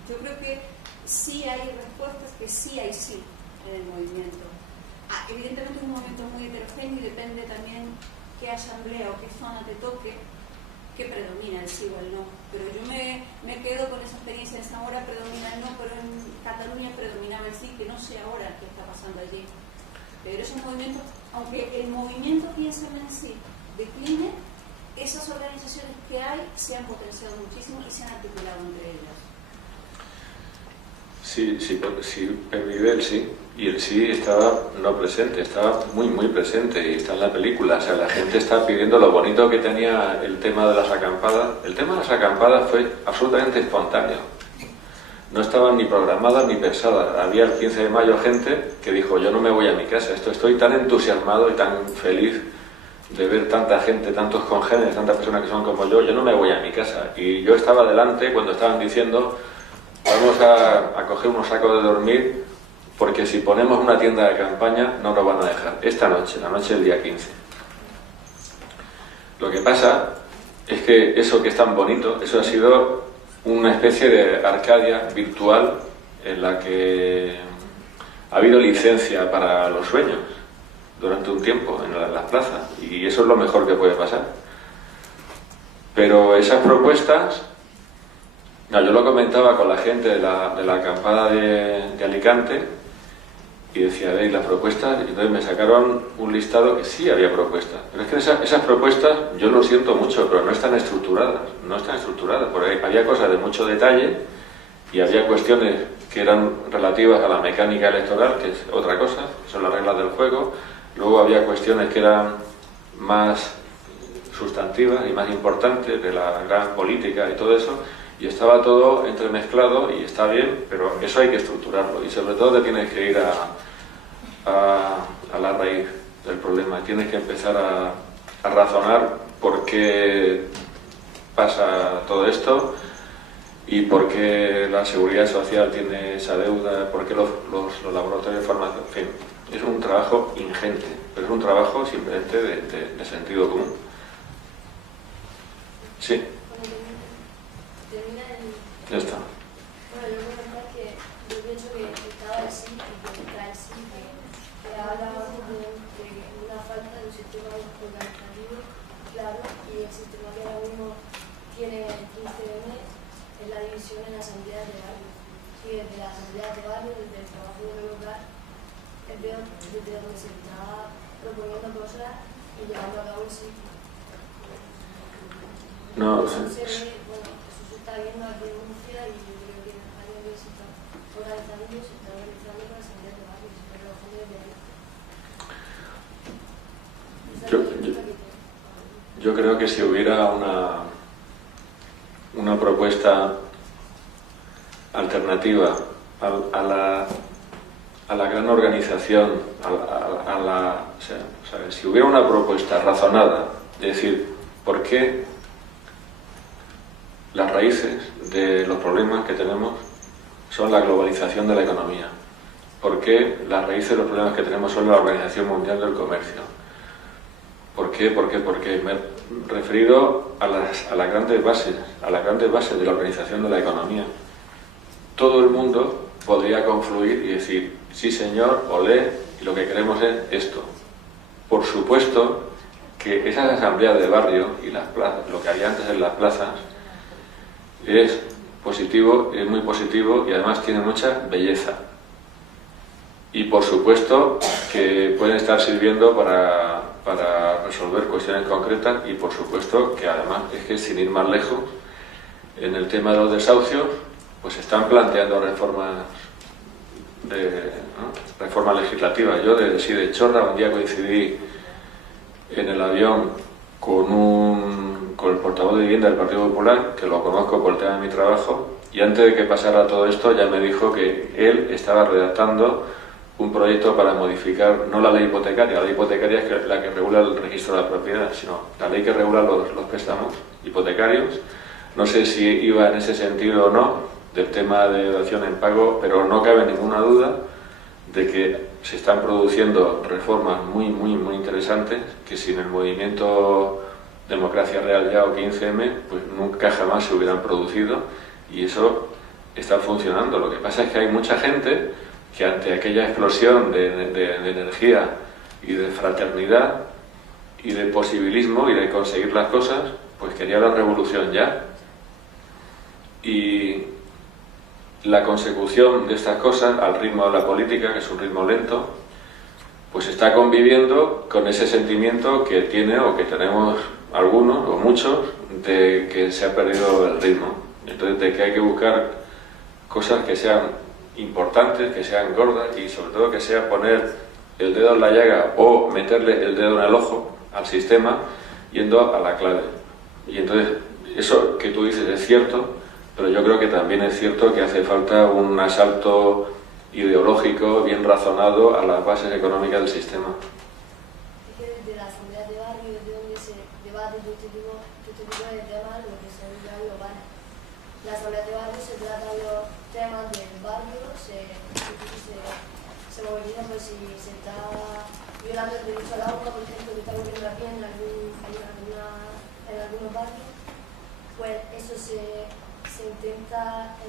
Yo creo que sí hay respuestas, que sí hay sí en el movimiento. Evidentemente es un movimiento muy heterogéneo y depende también qué asamblea o qué zona te toque, que predomina el sí o el no. Pero yo me quedo con esa experiencia de Zamora, predomina el no, pero en Cataluña predominaba el sí, que no sé ahora qué está pasando allí. Pero esos movimientos, aunque el movimiento piensa en sí decline, esas organizaciones que hay se han potenciado muchísimo y se han articulado entre ellas. Sí, pervive el sí, y el sí estaba no presente, estaba muy presente, y está en la película. O sea, la gente está pidiendo lo bonito que tenía el tema de las acampadas. El tema de las acampadas fue absolutamente espontáneo, no estaban ni programadas ni pensadas. Había el 15 de mayo gente que dijo: yo no me voy a mi casa, estoy tan entusiasmado y tan feliz de ver tanta gente, tantos congéneres, tantas personas que son como yo no me voy a mi casa. Y yo estaba delante cuando estaban diciendo: vamos a coger unos sacos de dormir, porque si ponemos una tienda de campaña no nos van a dejar. Esta noche, la noche del día 15. Lo que pasa es que eso que es tan bonito, eso ha sido una especie de Arcadia virtual en la que ha habido licencia para los sueños durante un tiempo en las plazas, y eso es lo mejor que puede pasar. Pero esas propuestas... No, yo lo comentaba con la gente de la acampada de Alicante y decía: veis las propuestas, y entonces me sacaron un listado que sí había propuestas, pero es que esas propuestas, yo lo siento mucho, pero no están estructuradas, porque había cosas de mucho detalle y había cuestiones que eran relativas a la mecánica electoral, que es otra cosa, que son las reglas del juego. Luego había cuestiones que eran más sustantivas y más importantes, de la gran política y todo eso. Y estaba todo entremezclado y está bien, pero eso hay que estructurarlo. Y sobre todo te tienes que ir a la raíz del problema. Tienes que empezar a razonar por qué pasa todo esto y por qué la seguridad social tiene esa deuda, por qué los laboratorios de formación. En fin, es un trabajo ingente, pero es un trabajo simplemente de sentido común. Sí, Cuando termina el... ya está. Bueno, yo comentar que yo pienso que estaba así y que está así, que habla de una falta de un sistema organizativo claro, y el sistema que ahora mismo tiene el 15M es la división en asambleas de barrio. Y desde las asambleas de barrio, desde el trabajo de local, es desde donde se está proponiendo cosas y llevando a cabo el sitio. No, Eso se ve, bueno, eso se está viendo aquí en Murcia y yo creo que en España se está organizando para asambleas de barrio, se está trabajando desde ahí. Esa es la pregunta que tengo. yo creo que si hubiera una propuesta alternativa a la gran organización, o sea, si hubiera una propuesta razonada, de decir, ¿por qué las raíces de los problemas que tenemos son la globalización de la economía? ¿Por qué las raíces de los problemas que tenemos son la Organización Mundial del Comercio? ¿Por qué? Me he referido a las grandes bases de la organización de la economía. Todo el mundo podría confluir y decir, sí señor, olé, y lo que queremos es esto. Por supuesto que esas asambleas de barrio y las plazas, lo que había antes en las plazas, es positivo, es muy positivo y además tiene mucha belleza. Y por supuesto que pueden estar sirviendo para resolver cuestiones concretas y por supuesto que además es que sin ir más lejos, en el tema de los desahucios, pues se están planteando reformas legislativas. Yo de Chorra un día coincidí en el avión con el portavoz de vivienda del Partido Popular, que lo conozco por el tema de mi trabajo, y antes de que pasara todo esto ya me dijo que él estaba redactando un proyecto para modificar, no la ley hipotecaria, la ley hipotecaria es la que regula el registro de la propiedad, sino la ley que regula los préstamos hipotecarios. No sé si iba en ese sentido o no, del tema de dación en pago, pero no cabe ninguna duda de que se están produciendo reformas muy interesantes que sin el movimiento Democracia Real Ya o 15M, pues nunca jamás se hubieran producido y eso está funcionando. Lo que pasa es que hay mucha gente que ante aquella explosión de energía y de fraternidad y de posibilismo y de conseguir las cosas, pues quería la revolución ya. Y la consecución de estas cosas al ritmo de la política, que es un ritmo lento, pues está conviviendo con ese sentimiento que tiene o que tenemos algunos o muchos de que se ha perdido el ritmo. Entonces, de que hay que buscar cosas que sean importantes, que sean gordas y sobre todo que sea poner el dedo en la llaga o meterle el dedo en el ojo al sistema yendo a la clave. Y entonces eso que tú dices es cierto, pero yo creo que también es cierto que hace falta un asalto ideológico bien razonado a las bases económicas del sistema. Es que desde la asamblea de barrio, desde donde se debate todo este tipo de temas, lo que son ya globales. La asamblea de barrio se tratan los temas del barrio, se moviliza pues si se está violando el derecho al agua, por ejemplo, que está ocurriendo aquí en algunos barrios, pues eso se intenta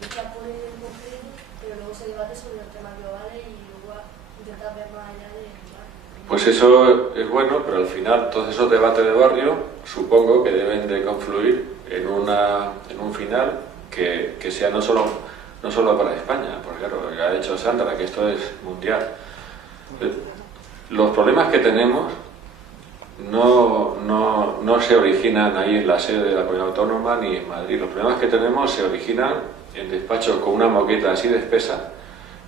luchar por ello en concreto, pero luego se debate sobre los temas globales y luego intentar ver más allá de Pues eso es bueno, pero al final todos esos debates de barrio supongo que deben de confluir en un final que sea no solo para España, porque claro, ha dicho Sandra que esto es mundial. Los problemas que tenemos no se originan ahí en la sede de la Comunidad Autónoma ni en Madrid. Los problemas que tenemos se originan en despachos con una moqueta así de espesa,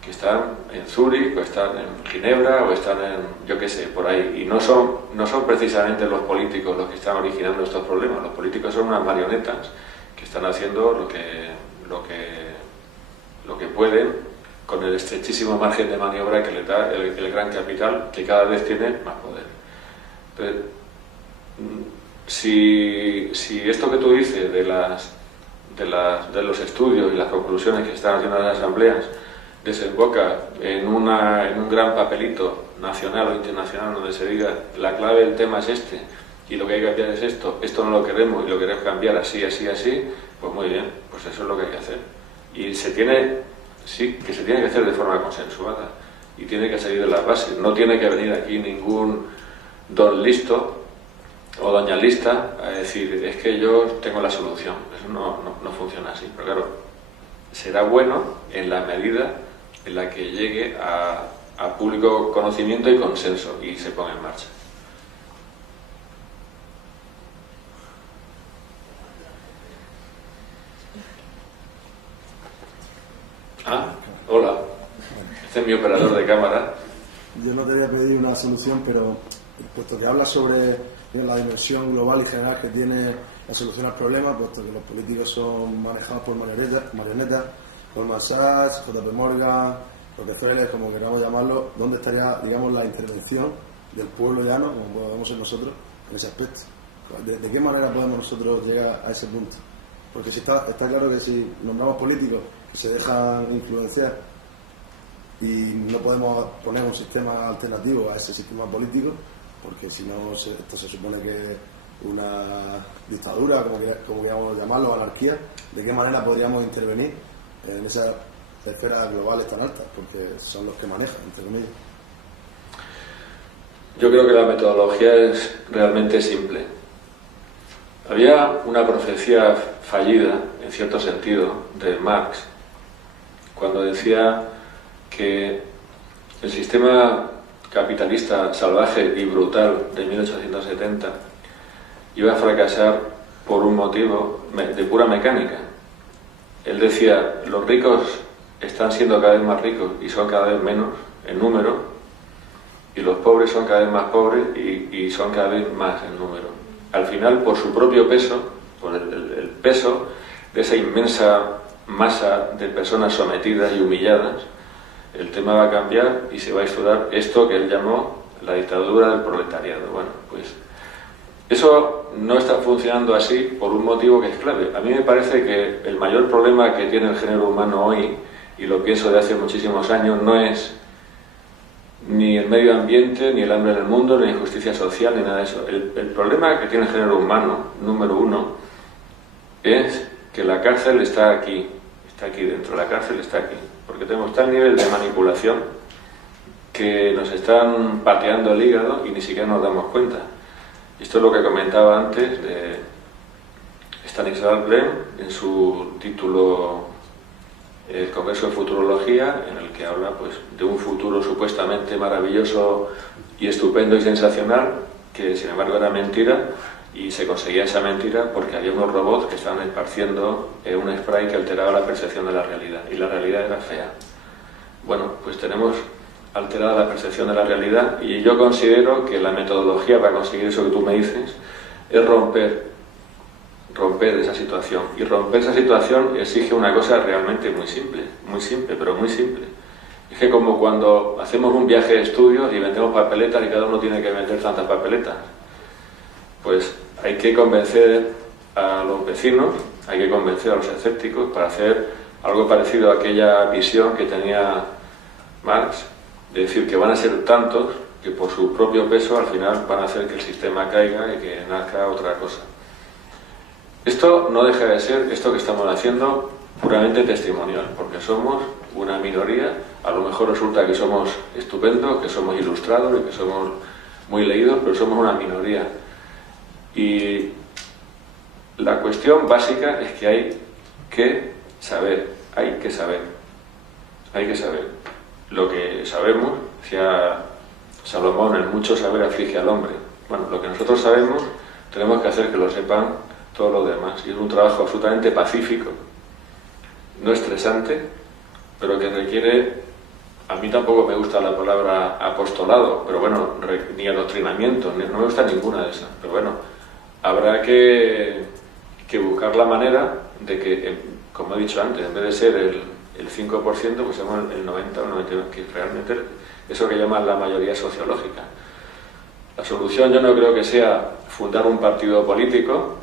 que están en Zúrich, o están en Ginebra, o están en, yo qué sé, por ahí. Y no son precisamente los políticos los que están originando estos problemas. Los políticos son unas marionetas que están haciendo lo que pueden con el estrechísimo margen de maniobra que le da el gran capital, que cada vez tiene más poder. Entonces, si esto que tú dices de los estudios y las conclusiones que están haciendo las asambleas desemboca en un gran papelito nacional o internacional donde se diga la clave del tema es este y lo que hay que cambiar es esto no lo queremos y lo queremos cambiar así, así, así, pues muy bien, pues eso es lo que hay que hacer. Y se tiene que hacer de forma consensuada y tiene que salir de las bases. No tiene que venir aquí ningún don listo o doña lista a decir, es que yo tengo la solución. Eso no funciona así. Pero claro, será bueno en la medida en la que llegue a público conocimiento y consenso y se ponga en marcha. Hola, este es mi operador de cámara. Yo no te voy a pedir una solución, pero puesto que hablas sobre la dimensión global y general que tiene la solución al problema, puesto que los políticos son manejados por marionetas, Goldman Sachs, JP Morgan, Rockefeller, como queramos llamarlo, ¿dónde estaría, digamos, la intervención del pueblo llano, como podemos ser nosotros, en ese aspecto? ¿De qué manera podemos nosotros llegar a ese punto? Porque si está claro que si nombramos políticos que se dejan influenciar y no podemos poner un sistema alternativo a ese sistema político, porque si no esto se supone que es una dictadura, como queramos llamarlo, anarquía, ¿de qué manera podríamos intervenir en esas esferas globales tan altas? Porque son los que manejan, entre comillas. Yo creo que la metodología es realmente simple. Había una profecía fallida, en cierto sentido, de Marx, cuando decía que el sistema capitalista salvaje y brutal de 1870 iba a fracasar por un motivo de pura mecánica. Él decía, los ricos están siendo cada vez más ricos y son cada vez menos en número, y los pobres son cada vez más pobres y son cada vez más en número. Al final, por su propio peso, por el peso de esa inmensa masa de personas sometidas y humilladas, el tema va a cambiar y se va a instaurar esto que él llamó la dictadura del proletariado. Bueno, pues eso no está funcionando así por un motivo que es clave. A mí me parece que el mayor problema que tiene el género humano hoy, y lo pienso de hace muchísimos años, no es ni el medio ambiente, ni el hambre en el mundo, ni la injusticia social, ni nada de eso. El problema que tiene el género humano, número uno, es que la cárcel está aquí dentro, la cárcel está aquí, porque tenemos tal nivel de manipulación que nos están pateando el hígado y ni siquiera nos damos cuenta. Esto es lo que comentaba antes de Stanislav Lem en su título El Congreso de Futurología, en el que habla pues de un futuro supuestamente maravilloso y estupendo y sensacional, que sin embargo era mentira, y se conseguía esa mentira porque había unos robots que estaban esparciendo un spray que alteraba la percepción de la realidad, y la realidad era fea. Bueno, pues tenemos alterada la percepción de la realidad, y yo considero que la metodología para conseguir eso que tú me dices es romper esa situación, y romper esa situación exige una cosa realmente muy simple, pero muy simple. Es que como cuando hacemos un viaje de estudios y vendemos papeletas y cada uno tiene que vender tantas papeletas, pues hay que convencer a los vecinos, hay que convencer a los escépticos para hacer algo parecido a aquella visión que tenía Marx, de decir que van a ser tantos que por su propio peso al final van a hacer que el sistema caiga y que nazca otra cosa. Esto no deja de ser, esto que estamos haciendo, puramente testimonial, porque somos una minoría. A lo mejor resulta que somos estupendos, que somos ilustrados y que somos muy leídos, pero somos una minoría. Y la cuestión básica es que hay que saber. Lo que sabemos, decía Salomón, el mucho saber aflige al hombre. Bueno, lo que nosotros sabemos tenemos que hacer que lo sepan todos los demás, y es un trabajo absolutamente pacífico, no estresante, pero que requiere, a mí tampoco me gusta la palabra apostolado, pero bueno, ni adoctrinamiento, no me gusta ninguna de esas, pero bueno, habrá que buscar la manera de que, como he dicho antes, en vez de ser el 5%, pues seamos el 90 o el 99%, que realmente eso que llaman la mayoría sociológica. La solución yo no creo que sea fundar un partido político,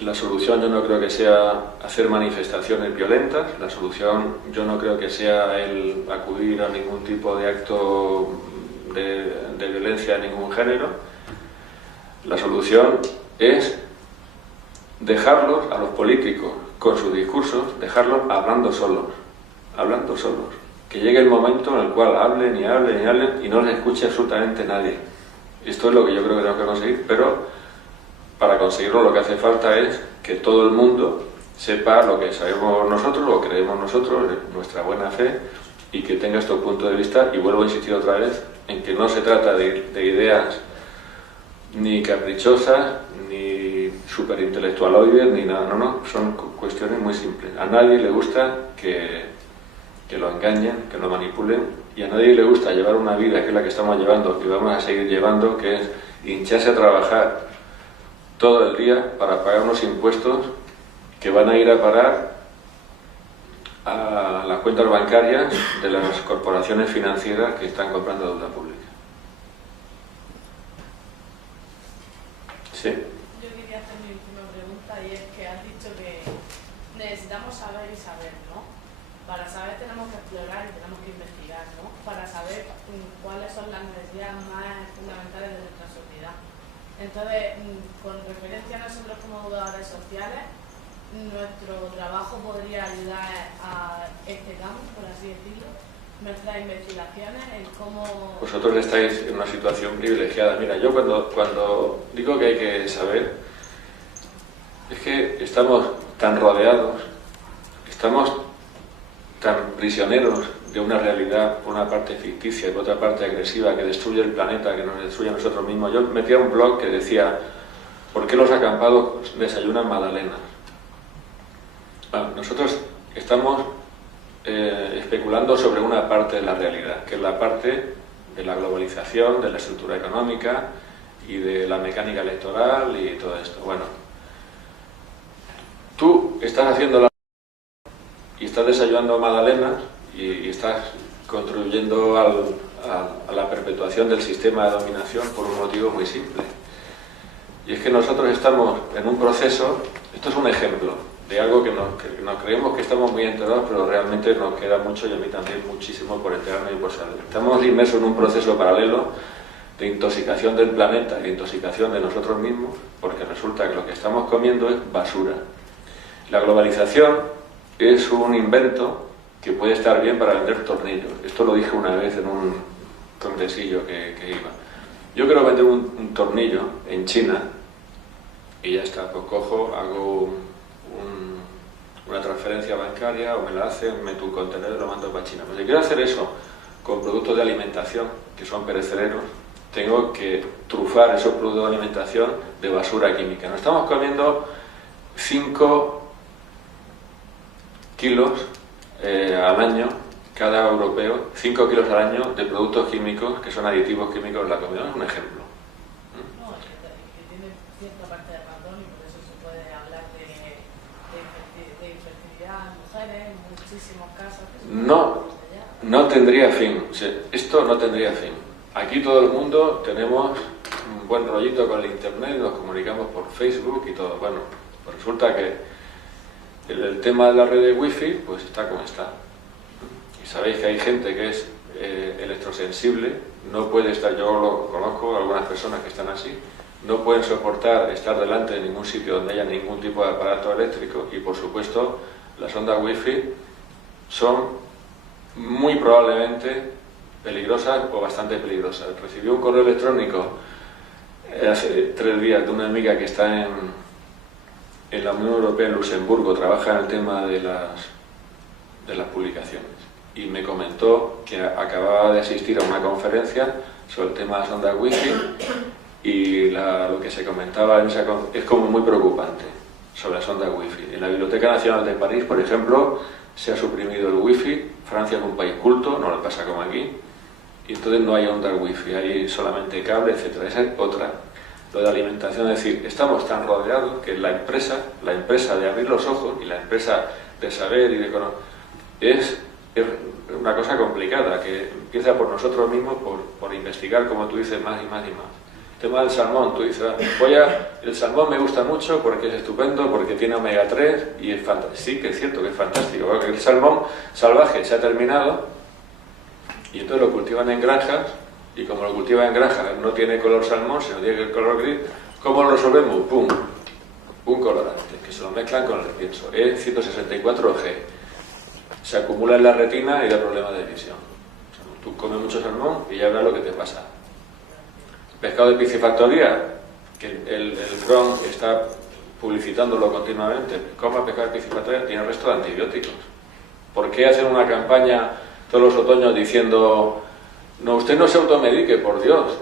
la solución yo no creo que sea hacer manifestaciones violentas, la solución yo no creo que sea el acudir a ningún tipo de acto de violencia de ningún género. La solución es dejarlos a los políticos con sus discursos, dejarlos hablando solos, que llegue el momento en el cual hablen y hablen y hablen y no les escuche absolutamente nadie. Esto es lo que yo creo que tenemos que conseguir, pero para conseguirlo lo que hace falta es que todo el mundo sepa lo que sabemos nosotros, lo que creemos nosotros, nuestra buena fe, y que tenga estos puntos de vista. Y vuelvo a insistir otra vez en que no se trata de ideas ni caprichosas, ni superintelectualoides, ni nada, no, son cuestiones muy simples. A nadie le gusta que lo engañen, que lo manipulen, y a nadie le gusta llevar una vida que es la que estamos llevando, que vamos a seguir llevando, que es hincharse a trabajar todo el día para pagar unos impuestos que van a ir a parar a las cuentas bancarias de las corporaciones financieras que están comprando deuda pública. Sí. Yo quería hacer mi última pregunta, y es que has dicho que necesitamos saber y saber, ¿no? Para saber tenemos que explorar y tenemos que investigar, ¿no? Para saber cuáles son las necesidades más fundamentales de nuestra sociedad. Entonces, con referencia a nosotros como educadores sociales, nuestro trabajo podría ayudar a este campo, por así decirlo, nuestras investigaciones en cómo... Vosotros estáis en una situación privilegiada. Mira, yo cuando digo que hay que saber, es que estamos tan rodeados, estamos tan prisioneros de una realidad, por una parte ficticia y por otra parte agresiva, que destruye el planeta, que nos destruye a nosotros mismos. Yo metía un blog que decía: ¿por qué los acampados desayunan magdalenas? Bueno, nosotros estamos especulando sobre una parte de la realidad, que es la parte de la globalización, de la estructura económica y de la mecánica electoral y todo esto. Bueno, tú estás haciendo la... y estás desayunando magdalenas y estás contribuyendo a la perpetuación del sistema de dominación por un motivo muy simple. Y es que nosotros estamos en un proceso, esto es un ejemplo de algo que nos creemos que estamos muy enterados, pero realmente nos queda mucho, y a mí también muchísimo, por enterarme y por saber. Estamos inmersos en un proceso paralelo de intoxicación del planeta, de intoxicación de nosotros mismos, porque resulta que lo que estamos comiendo es basura. La globalización es un invento que puede estar bien para vender tornillos. Esto lo dije una vez en un congresillo que iba. Yo quiero vender un tornillo en China y ya está, pues cojo, hago una transferencia bancaria o me la hacen, meto un contenedor y lo mando para China. Pues si quiero hacer eso con productos de alimentación que son perecederos, tengo que trufar esos productos de alimentación de basura química. Nos estamos comiendo 5 kilos al año, cada europeo, 5 kilos al año de productos químicos que son aditivos químicos en la comida. Es un ejemplo. No, que tiene cierta parte de razón, y por eso se puede hablar de infertilidad en mujeres, en muchísimos casos. No tendría fin. O sea, esto no tendría fin. Aquí todo el mundo tenemos un buen rollito con el internet, nos comunicamos por Facebook y todo. Bueno, pues resulta que el tema de la red de wifi pues está como está. Y sabéis que hay gente que es electrosensible, no puede estar, yo lo conozco, algunas personas que están así, no pueden soportar estar delante de ningún sitio donde haya ningún tipo de aparato eléctrico, y por supuesto las ondas wifi son muy probablemente peligrosas o bastante peligrosas. Recibí un correo electrónico hace 3 días de una amiga que está en la Unión Europea, en Luxemburgo, trabaja en el tema de las publicaciones, y me comentó que acababa de asistir a una conferencia sobre el tema de las ondas wifi, y lo que se comentaba en esa es como muy preocupante sobre las ondas wifi. En la Biblioteca Nacional de París, por ejemplo, se ha suprimido el wifi. Francia es un país culto, no le pasa como aquí, y entonces no hay ondas wifi, hay solamente cable, etc. Esa es otra. Lo de alimentación, es decir, estamos tan rodeados que la empresa de abrir los ojos y la empresa de saber y de conocer es una cosa complicada, que empieza por nosotros mismos, por investigar, como tú dices, más y más y más. El tema del salmón, tú dices, el salmón me gusta mucho porque es estupendo, porque tiene omega 3 y es fantástico. Sí, que es cierto que es fantástico, porque el salmón salvaje se ha terminado y entonces lo cultivan en granjas, y como lo cultivan en granjas no tiene color salmón, sino tiene el color gris, ¿Cómo lo resolvemos? ¡Pum! Un colorante, que se lo mezclan con el pienso. E164G. Se acumula en la retina y da problemas de visión. O sea, tú comes mucho salmón y ya verás lo que te pasa. Pescado de piscifactoría, que el Crohn está publicitándolo continuamente. Coma pescado de piscifactoría, tiene el resto de antibióticos. ¿Por qué hacen una campaña todos los otoños diciendo: no, usted no se automedique, por Dios?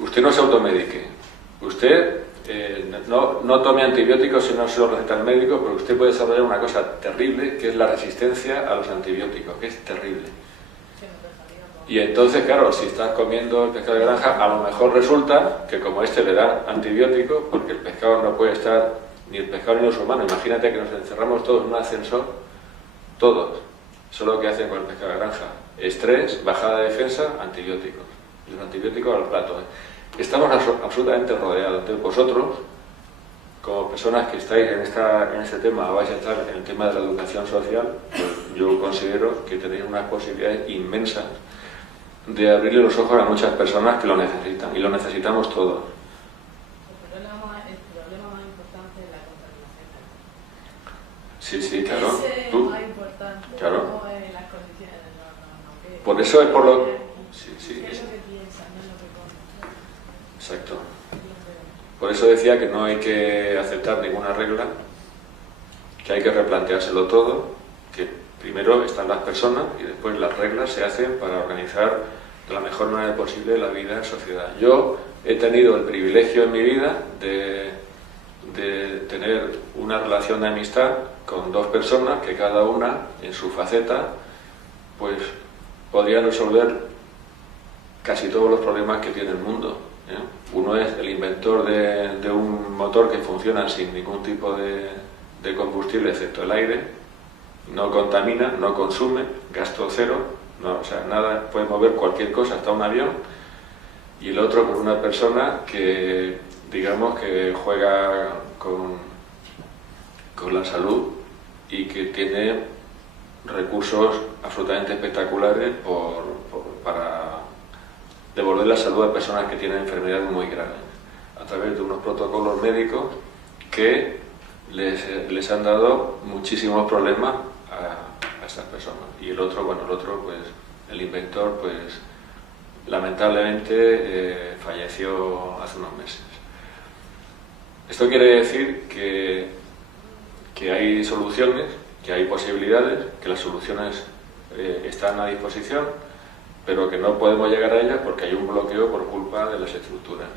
Usted no se automedique. Usted no tome antibióticos si no se lo receta el médico, porque usted puede desarrollar una cosa terrible, que es la resistencia a los antibióticos, que es terrible. Y entonces, claro, si estás comiendo el pescado de granja, a lo mejor resulta que como este le dan antibióticos, porque el pescado no puede estar, ni el pescado ni los humanos. Imagínate que nos encerramos todos en un ascensor, todos. Eso es lo que hacen con el pescado de granja. Estrés, bajada de defensa, antibióticos. Y los antibióticos al plato. Estamos absolutamente rodeados. Entonces vosotros, como personas que estáis en este tema, vais a estar en el tema de la educación social, pues yo considero que tenéis unas posibilidades inmensas de abrirle los ojos a muchas personas que lo necesitan, y lo necesitamos todos. El problema más importante es la contaminación. Sí, claro. Ese es más importante, claro. No es las condiciones del horno. Por eso es por lo... Sí, es lo que piensan, no es lo que comen. Exacto. Por eso decía que no hay que aceptar ninguna regla, que hay que replanteárselo todo, que primero están las personas y después las reglas se hacen para organizar de la mejor manera posible la vida en sociedad. Yo he tenido el privilegio en mi vida de tener una relación de amistad con dos personas que cada una, en su faceta, pues podría resolver casi todos los problemas que tiene el mundo. Uno es el inventor de un motor que funciona sin ningún tipo de combustible excepto el aire, no contamina, no consume, gasto cero, o sea, nada, puede mover cualquier cosa, hasta un avión. Y el otro, por una persona que, digamos, que juega con la salud y que tiene recursos absolutamente espectaculares para devolver la salud a personas que tienen enfermedades muy graves, a través de unos protocolos médicos que les han dado muchísimos problemas a estas personas. Y el otro, pues el inventor, pues lamentablemente falleció hace unos meses. Esto quiere decir que hay soluciones, que hay posibilidades, que las soluciones están a disposición, pero que no podemos llegar a ellas porque hay un bloqueo por culpa de las estructuras.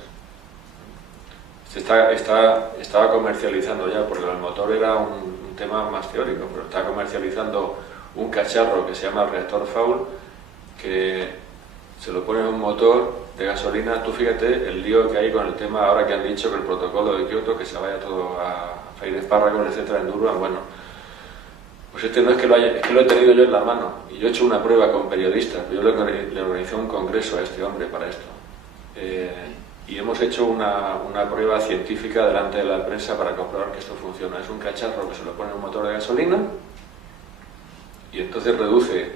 Se estaba comercializando ya, porque el motor era un tema más teórico, pero está comercializando un cacharro que se llama reactor Foul, que se lo pone en un motor de gasolina. Tú fíjate el lío que hay con el tema ahora que han dicho que el protocolo de Kioto, que se vaya todo a freír espárragos, etcétera, en Durban. Bueno, pues no es que lo haya, es que lo he tenido yo en la mano, y yo he hecho una prueba con periodistas. Yo le organizé un congreso a este hombre para esto, y hemos hecho una prueba científica delante de la prensa para comprobar que esto funciona. Es un cacharro que se lo pone en un motor de gasolina y entonces reduce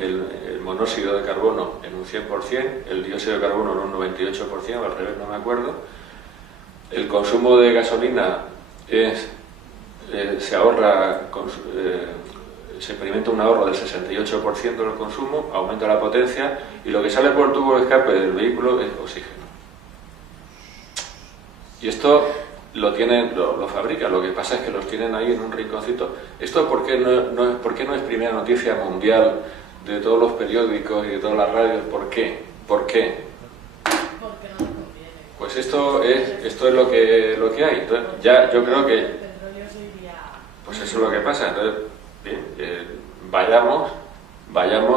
el monóxido de carbono en un 100%, el dióxido de carbono en un 98%, al revés, no me acuerdo. El consumo de gasolina se ahorra, se experimenta un ahorro del 68% del consumo, aumenta la potencia, y lo que sale por el tubo de escape del vehículo es oxígeno. Y esto lo fabrican, lo que pasa es que los tienen ahí en un rinconcito. ¿Esto por qué no es primera noticia mundial de todos los periódicos y de todas las radios? ¿Por qué? Porque no nos conviene. Pues esto es lo que hay. Entonces, ya yo creo que pues eso es lo que pasa. Entonces, bien, vayamos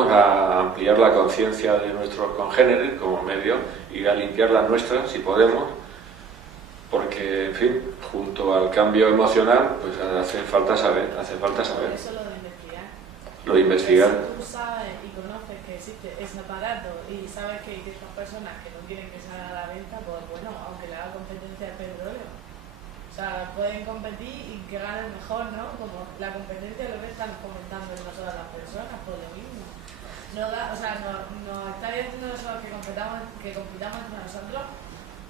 a ampliar la conciencia de nuestros congéneres como medio y a limpiar la nuestra si podemos, porque, en fin, junto al cambio emocional, pues hace falta saber. Por eso lo de investigar. Si tú sabes y conoces que existe ese aparato y sabes que hay estas personas que no quieren que salga a la venta, pues bueno, aunque le haga competencia al petróleo. O sea, pueden competir y que ganen mejor, ¿no? Como la competencia lo que están comentando nosotras las personas, por lo mismo. Nos está diciendo eso que compitamos entre nosotros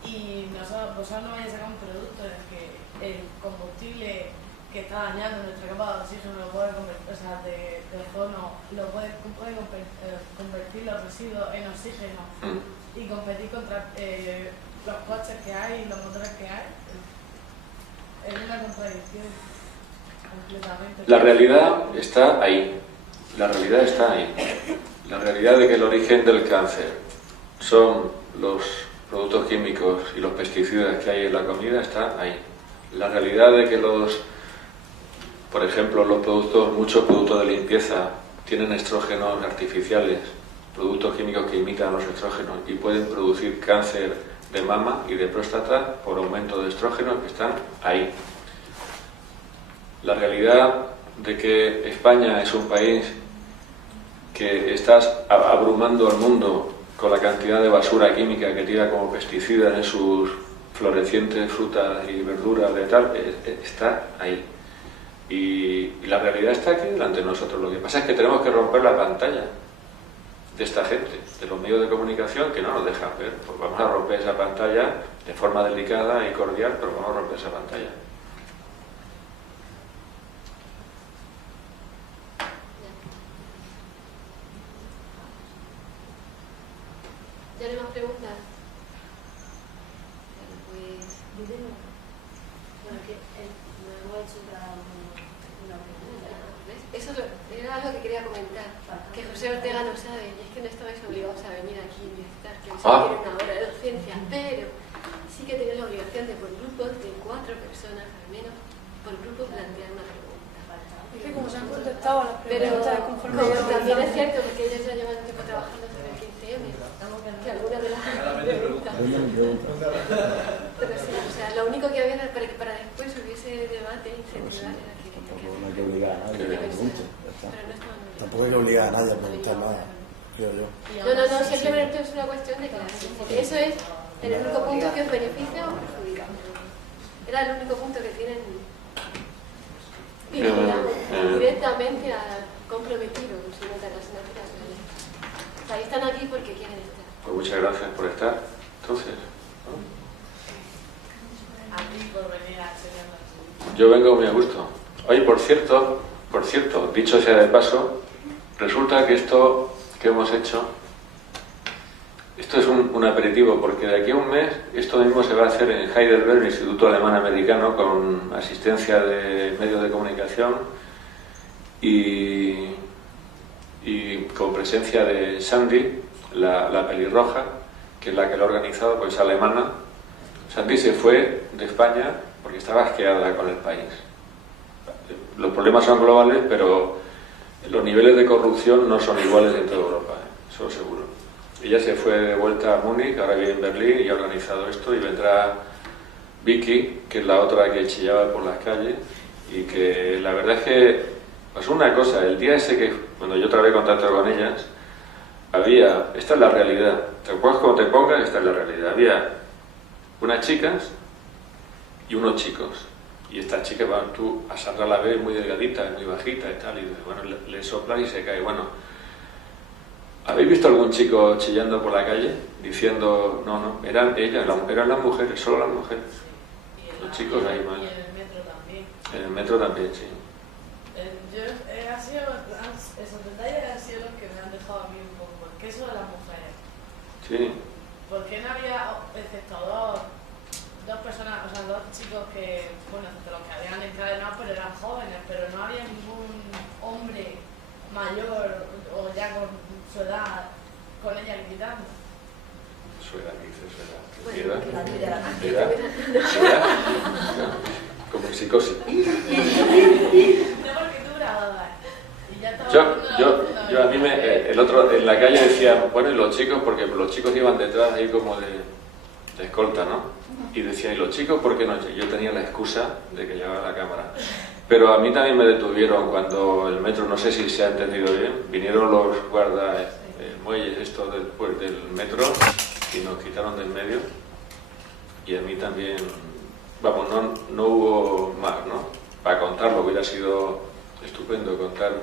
y vosotros no vais a sacar un producto en el que el combustible que está dañando nuestra capa de oxígeno lo puede convertir, o sea, de ozono, lo puede convertir los residuos en oxígeno y competir contra los coches que hay y los motores que hay. Es una contradicción completamente. La realidad está ahí. La realidad está ahí. La realidad de que el origen del cáncer son los productos químicos y los pesticidas que hay en la comida está ahí. La realidad de que por ejemplo, muchos productos de limpieza tienen estrógenos artificiales, productos químicos que imitan los estrógenos y pueden producir cáncer de mama y de próstata por aumento de estrógenos que están ahí. La realidad de que España es un país que está abrumando al mundo con la cantidad de basura química que tira como pesticidas en sus florecientes frutas y verduras de tal, está ahí. Y la realidad está aquí delante de nosotros. Lo que pasa es que tenemos que romper la pantalla de esta gente, de los medios de comunicación que no nos dejan ver. Pues vamos a romper esa pantalla de forma delicada y cordial, pero vamos a romper esa pantalla. ¿Ya no hay más preguntas? Pues... Bueno, que me hemos hecho una pregunta. ¿Ves? Eso era algo que quería comentar, que José Ortega no sabe, y es que no estabais obligados a venir aquí y estar, que hoy solo tiene una hora de docencia, pero sí que tenéis la obligación de por grupos de 4 personas al menos, por grupo plantear una pregunta. Es que como se han contestado las Pero preguntas conforme también es cierto, porque ellos ya llevan tiempo trabajando sobre el 15M, que alguna de las preguntas... Pero sí, o sea, lo único que había era para que para después hubiese debate e incentivar era que... No hay que obligar a nadie a que pregunte. Tampoco hay que obligar a nadie a preguntar nada, creo yo. No, simplemente es una cuestión de clase. Eso es el único punto que os beneficia o perjudica. Era el único punto que tienen directamente comprometido con su nota de las asignaturas. O sea, están aquí porque quieren estar. Pues muchas gracias por estar. Entonces, A ti por venir a enseñarnos. yo vengo muy a gusto. Oye, por cierto, dicho sea de paso, resulta que esto que hemos hecho, esto es un aperitivo, porque de aquí a un mes esto mismo se va a hacer en Heidelberg, el Instituto Alemán Americano, con asistencia de medios de comunicación y con presencia de Sandy, la pelirroja, que es la que lo ha organizado, pues es alemana. Sandy se fue de España porque estaba asqueada con el país. Los problemas son globales, pero los niveles de corrupción no son iguales en toda Europa, eso seguro. Ella se fue de vuelta a Múnich, ahora vive en Berlín y ha organizado esto, y vendrá Vicky, que es la otra que chillaba por las calles, y que la verdad es que pasó una cosa, el día ese que, cuando yo trabé contacto con ellas, esta es la realidad, te acuerdas como te pongas, esta es la realidad, había unas chicas y unos chicos. Y esta chica, bueno, tú a Sandra la ves muy delgadita, muy bajita y tal, y bueno, le soplan y se cae. Bueno, ¿habéis visto algún chico chillando por la calle diciendo, no, eran ellas, eran las mujeres, solo las mujeres? Los chicos ahí más. Y en el metro también. En el metro también, sí. Esos detalles han sido los que me han dejado a mí un poco. ¿Por qué eso de las mujeres? Sí. ¿Por qué no había, excepto dos personas, o sea, dos chicos que, bueno, excepto los que habían encadenado, pero eran jóvenes, pero no había ningún hombre mayor o ya con su edad con ella gritando? Su edad, dice, su edad. Bueno, ¿Edad? Como en psicosis. No, porque tú grababas. Y ya estaba Yo a mí el otro en la calle decía, bueno, y los chicos, porque los chicos iban detrás ahí como de escolta, ¿no? Y decía, ¿y los chicos por qué no? Yo tenía la excusa de que llevaba la cámara. Pero a mí también me detuvieron cuando el metro, no sé si se ha entendido bien, vinieron los guardas muelles estos del metro y nos quitaron del medio. Y a mí también, vamos, no hubo más, ¿no? Para contarlo hubiera sido estupendo contar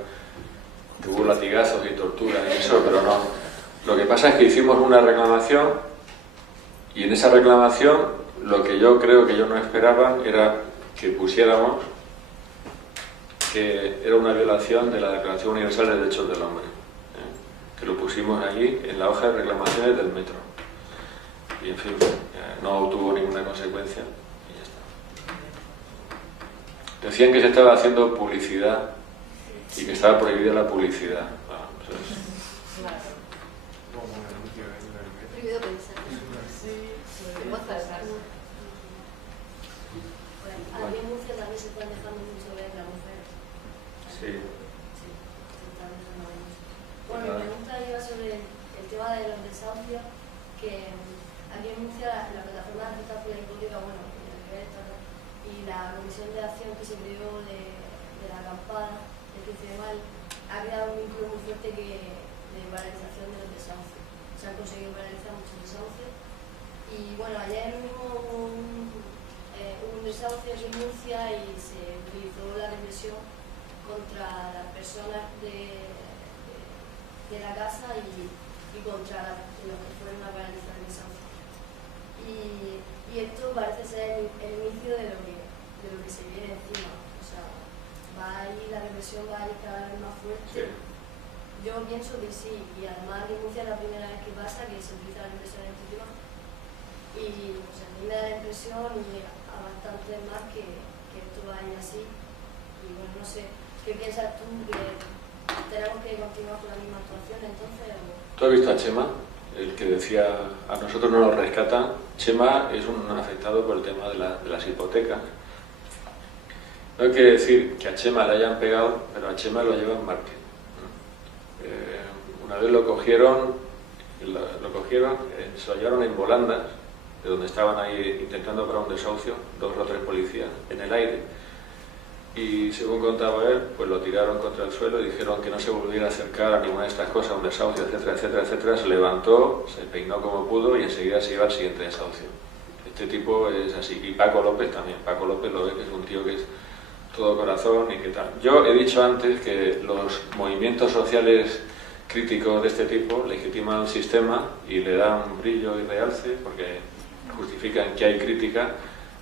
que hubo latigazos y torturas y eso, pero no. Lo que pasa es que hicimos una reclamación Y en esa reclamación, lo que yo creo que ellos no esperaban era que pusiéramos que era una violación de la Declaración Universal de Derechos del Hombre, que lo pusimos allí en la hoja de reclamaciones del metro. Y en fin, no tuvo ninguna consecuencia y ya está. Decían que se estaba haciendo publicidad y que estaba prohibida la publicidad. Prohibido pensar. Aquí en Murcia también se están dejando mucho ver la mujer. Sí. Sí, se están dejando ver mucho. Bueno, mi pregunta iba sobre el tema de los desahucios, que aquí en Murcia la plataforma de defensa por la hipoteca, bueno, y la comisión de acción que se creó de la acampada del 15 de mayo ha creado un vínculo muy fuerte de paralización de los desahucios. Se han conseguido paralizar muchos desahucios. Y bueno, ayer mismo hubo un desahucio en Murcia y se utilizó la represión contra las personas de la casa y contra los que fueron a paralizar el desahucio. Y esto parece ser el inicio de lo que se viene encima. O sea, va a ir, la represión va a ir cada vez más fuerte. Sí. Yo pienso que sí, y además en Murcia es la primera vez que pasa que se utiliza la represión en este tema. Y o sea, a mí me da la impresión, y a bastantes más, que esto va a ir así. Y bueno, no sé, ¿qué piensas tú? ¿Que tenemos que continuar con la misma actuación entonces? ¿Tú has visto a Chema? El que decía, a nosotros no nos rescatan. Chema es un afectado por el tema de las hipotecas. No hay que decir que a Chema le hayan pegado, pero a Chema lo llevan Márquez. Una vez lo cogieron, se lo llevaron en volandas, de donde estaban ahí intentando parar un desahucio, 2 o 3 policías en el aire, y según contaba él, pues lo tiraron contra el suelo y dijeron que no se volviera a acercar a ninguna de estas cosas, un desahucio, etcétera, etcétera, etcétera. Se levantó, se peinó como pudo y enseguida se iba al siguiente desahucio. Este tipo es así. Y Paco López también. Paco López lo ve que es un tío que es todo corazón y que tal. Yo he dicho antes que los movimientos sociales críticos de este tipo legitiman el sistema y le dan brillo y realce porque justifican que hay crítica,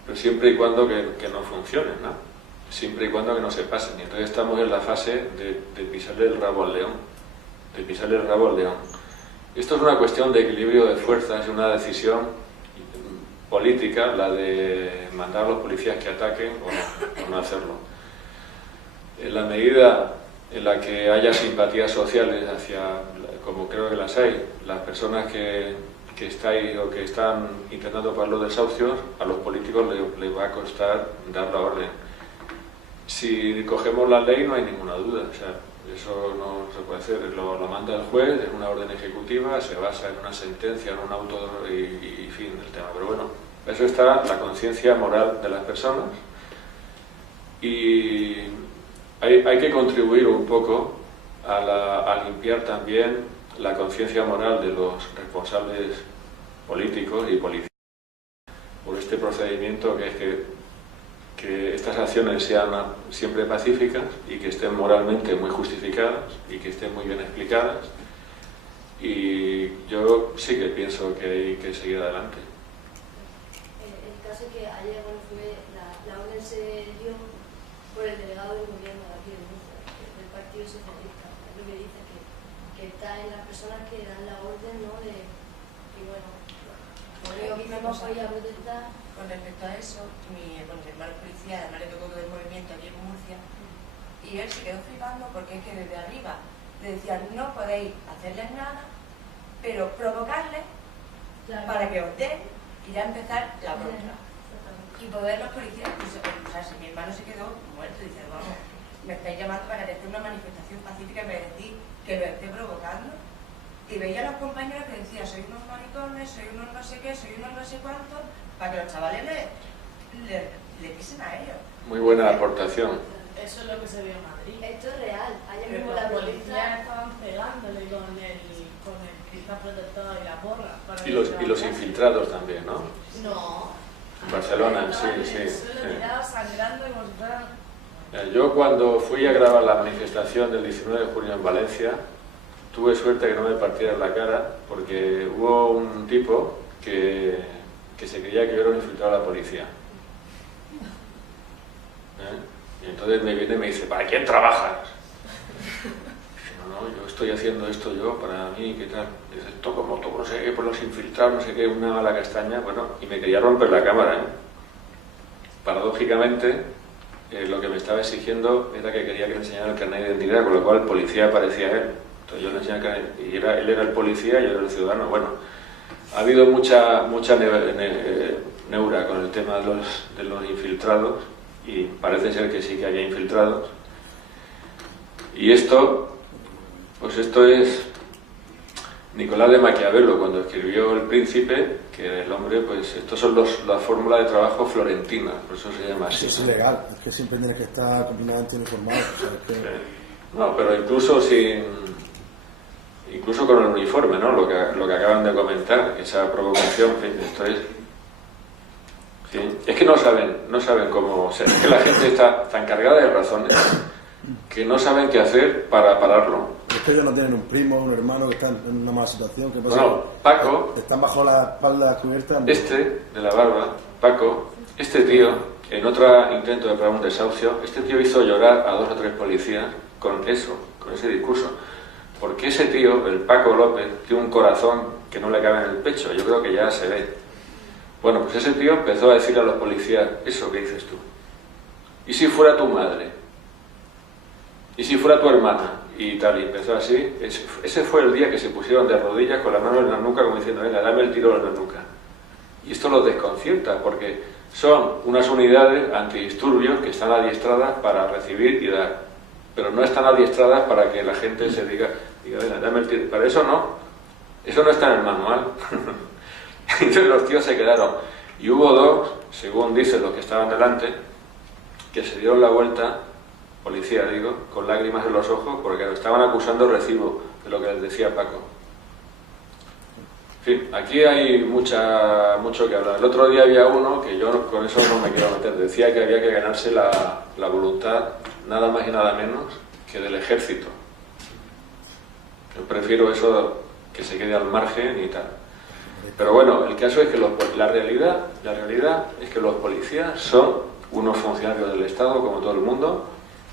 pero siempre y cuando que no funcionen, ¿no? Siempre y cuando que no se pasen. Y entonces estamos en la fase de pisarle el rabo al león. De pisarle el rabo al león. Esto es una cuestión de equilibrio de fuerzas y una decisión política, la de mandar a los policías que ataquen o no hacerlo. En la medida en la que haya simpatías sociales hacia, como creo que las hay, las personas que estáis o que están intentando parar los desahucios, a los políticos les va a costar dar la orden. Si cogemos la ley no hay ninguna duda, o sea, eso no se puede hacer, lo manda el juez, es una orden ejecutiva, se basa en una sentencia, en un auto y fin del tema. Pero bueno, eso está la conciencia moral de las personas y hay que contribuir un poco a limpiar también la conciencia moral de los responsables políticos y políticos por este procedimiento que es que estas acciones sean siempre pacíficas y que estén moralmente muy justificadas y que estén muy bien explicadas, y yo sí que pienso que hay que seguir adelante. El caso es que ayer la orden se dio por el delegado del gobierno de aquí de Murcia, del Partido Socialista. Es lo que dice que está en las personas que dan la orden, ¿no? Y bueno, por ello que hemos ido a protestar. Con respecto a eso, mi hermano es policía, además le tocó del movimiento aquí en Murcia, y él se quedó flipando porque es que desde arriba le decían no podéis hacerles nada, pero provocarles para que os den y ya empezar la bronca. Y poder los policías, pues, o sea, si mi hermano se quedó muerto, dice, vamos, me estáis llamando para que esté una manifestación pacífica y me decís que lo esté provocando. Y veía a los compañeros que decían, sois unos maricones, sois unos no sé qué, sois unos no sé cuántos, para que los chavales le pisen a ellos. Muy buena aportación. Eso es lo que se vio en Madrid. Esto es real. Ayer mismo Los la policías estaban pegándole con el cristal protector y la porra. Y los infiltrados también, ¿no? No. En Barcelona, sí. Tirados sangrando como si fueran... Yo cuando fui a grabar la manifestación del 19 de junio en Valencia, tuve suerte que no me partieran la cara, porque hubo un tipo que que se creía que yo era un infiltrado de la policía. Y entonces me viene y me dice, ¿para quién trabajas? No, yo estoy haciendo esto yo, para mí, ¿qué tal? Y dice, esto como todo, no sé qué, por los infiltrados, no sé qué, una mala castaña, bueno, y me quería romper la cámara, Paradójicamente, lo que me estaba exigiendo era que quería que le enseñara el carnet de identidad, con lo cual el policía parecía él. Entonces yo le enseñaba el carnet, y él era el policía y yo era el ciudadano. Bueno, ha habido mucha neura con el tema de los infiltrados, y parece ser que sí que había infiltrados. Y esto, pues esto es Nicolás de Maquiavelo, cuando escribió El Príncipe, que el hombre, pues estos son las fórmulas de trabajo florentinas, por eso se llama así. Eso es ilegal, es que siempre tienes que estar completamente uniformado. O sea, es que... No, pero incluso con el uniforme, ¿no? Lo que acaban de comentar, esa provocación, en fin, esto es... ¿Sí? Es que no saben cómo... Es que la gente está tan cargada de razones que no saben qué hacer para pararlo. Es que ellos no tienen un primo, un hermano que están en una mala situación. ¿Qué pasa? Bueno, Paco... Están bajo la espalda cubierta. Este, de la barba, Paco, este tío, en otro intento de parar un desahucio, este tío hizo llorar a 2 o 3 policías con eso, con ese discurso. Porque ese tío, el Paco López, tiene un corazón que no le cabe en el pecho. Yo creo que ya se ve. Bueno, pues ese tío empezó a decirle a los policías, eso que dices tú. ¿Y si fuera tu madre? ¿Y si fuera tu hermana? Y tal, y empezó así. Ese fue el día que se pusieron de rodillas con la mano en la nuca, como diciendo, venga, dame el tiro en la nuca. Y esto los desconcierta, porque son unas unidades antidisturbios que están adiestradas para recibir y dar. Pero no están adiestradas para que la gente se diga, venga, dame el tiro. Para eso no está en el manual. Entonces los tíos se quedaron. Y hubo 2, según dicen los que estaban delante, que se dieron la vuelta, policía digo, con lágrimas en los ojos, porque lo estaban acusando recibo de lo que les decía Paco. En fin, aquí hay mucho que hablar. El otro día había uno, que yo con eso no me quiero meter, decía que había que ganarse la voluntad, nada más y nada menos, que del ejército. Yo prefiero eso, que se quede al margen y tal. Pero bueno, el caso es que la realidad es que los policías son unos funcionarios del Estado, como todo el mundo,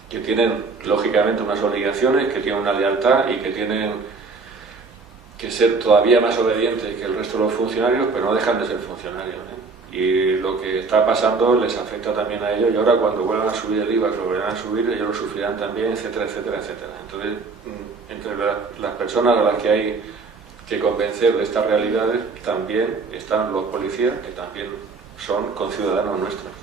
que tienen, lógicamente, unas obligaciones, que tienen una lealtad y que tienen que ser todavía más obedientes que el resto de los funcionarios, pero no dejan de ser funcionarios, Y lo que está pasando les afecta también a ellos, y ahora cuando vuelvan a subir el IVA, que lo vuelvan a subir, ellos lo sufrirán también, etcétera, etcétera, etcétera. Entonces, entre las personas a las que hay que convencer de estas realidades, también están los policías, que también son conciudadanos nuestros.